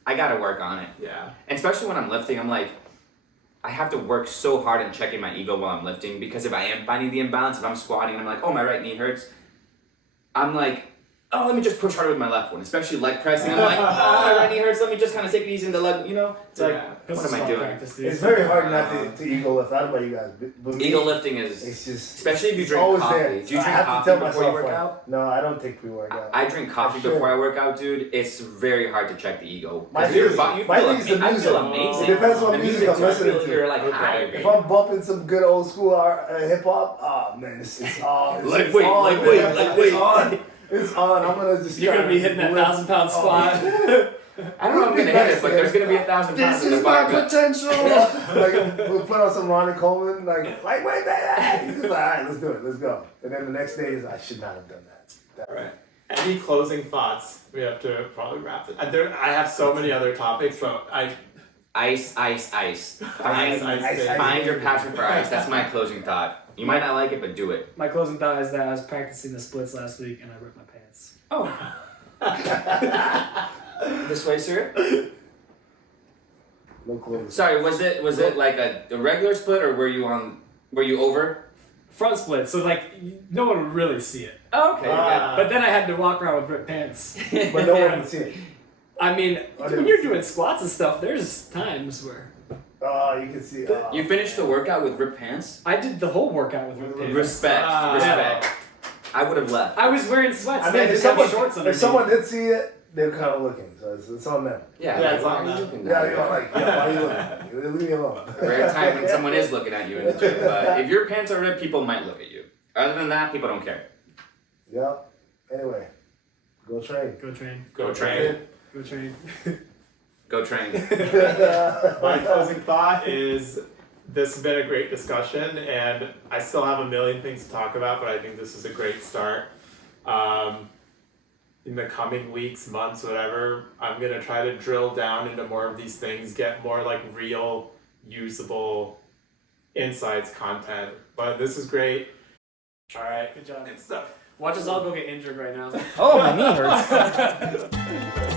I gotta work on it. Yeah. And especially when I'm lifting, I'm like, I have to work so hard in checking my ego while I'm lifting because if I am finding the imbalance, if I'm squatting, I'm like, oh, my right knee hurts. I'm like, oh, let me just push harder with my left one, especially leg pressing. I'm like, oh, my right knee hurts. Let me just kind of take it easy in the leg, you know? It's like, what am I doing? It's very hard not to ego lift. I don't know about you guys. But ego lifting is, it's just, especially if you drink coffee. There. Do you drink coffee before you work out? No, I don't take pre-workout. I drink coffee before I work out, dude. It's very hard to check the ego. My thing is I music. feel amazing. It depends what music I'm listening to. You're like, if I'm bumping some good old school hip hop, oh man, it's on. Lightweight. It's on. I'm gonna just. You're gonna be hitting that 1,000-pound squat. I don't know if I'm gonna hit it, but there's gonna be 1,000 pounds in the bar. This is my potential. Like we'll put on some Ronnie Coleman, like lightweight, baby. He's just like, all right, let's do it, let's go. And then the next day is, I should not have done that. Right. Any closing thoughts? We have to probably wrap it. I have so many other topics, but Ice. Find your passion for ice. That's my closing thought. You might not like it, but do it. My closing thought is that I was practicing the splits last week and I ripped my pants. Oh. This way, sir. No clothes. Sorry, was it like a regular split or were you over? Front split, so like no one would really see it. Oh, okay. But then I had to walk around with ripped pants. But no one can see it. I mean, when you're doing squats and stuff, there's times where. Oh, you can see. You finished the workout with ripped pants? I did the whole workout with ripped pants. Respect. Yeah. I would have left. I was wearing sweats. I mean, I if just had shorts underneath. someone did see it, they're kind of looking, so it's on them. Yeah, it's on them. Yeah, you're like, why are you looking? Leave me alone. Rare time when someone is looking at you in the gym, but if your pants are ripped, people might look at you. Other than that, people don't care. Yeah. Anyway, go train. Go train. Go train. Go train. Go train. my closing thought is this has been a great discussion, and I still have a million things to talk about, but I think this is a great start. In the coming weeks, months, whatever, I'm going to try to drill down into more of these things, get more like real, usable insights, content. But this is great. All right. Good job. Good stuff. Watch us all go get injured right now. Oh, my knee hurts.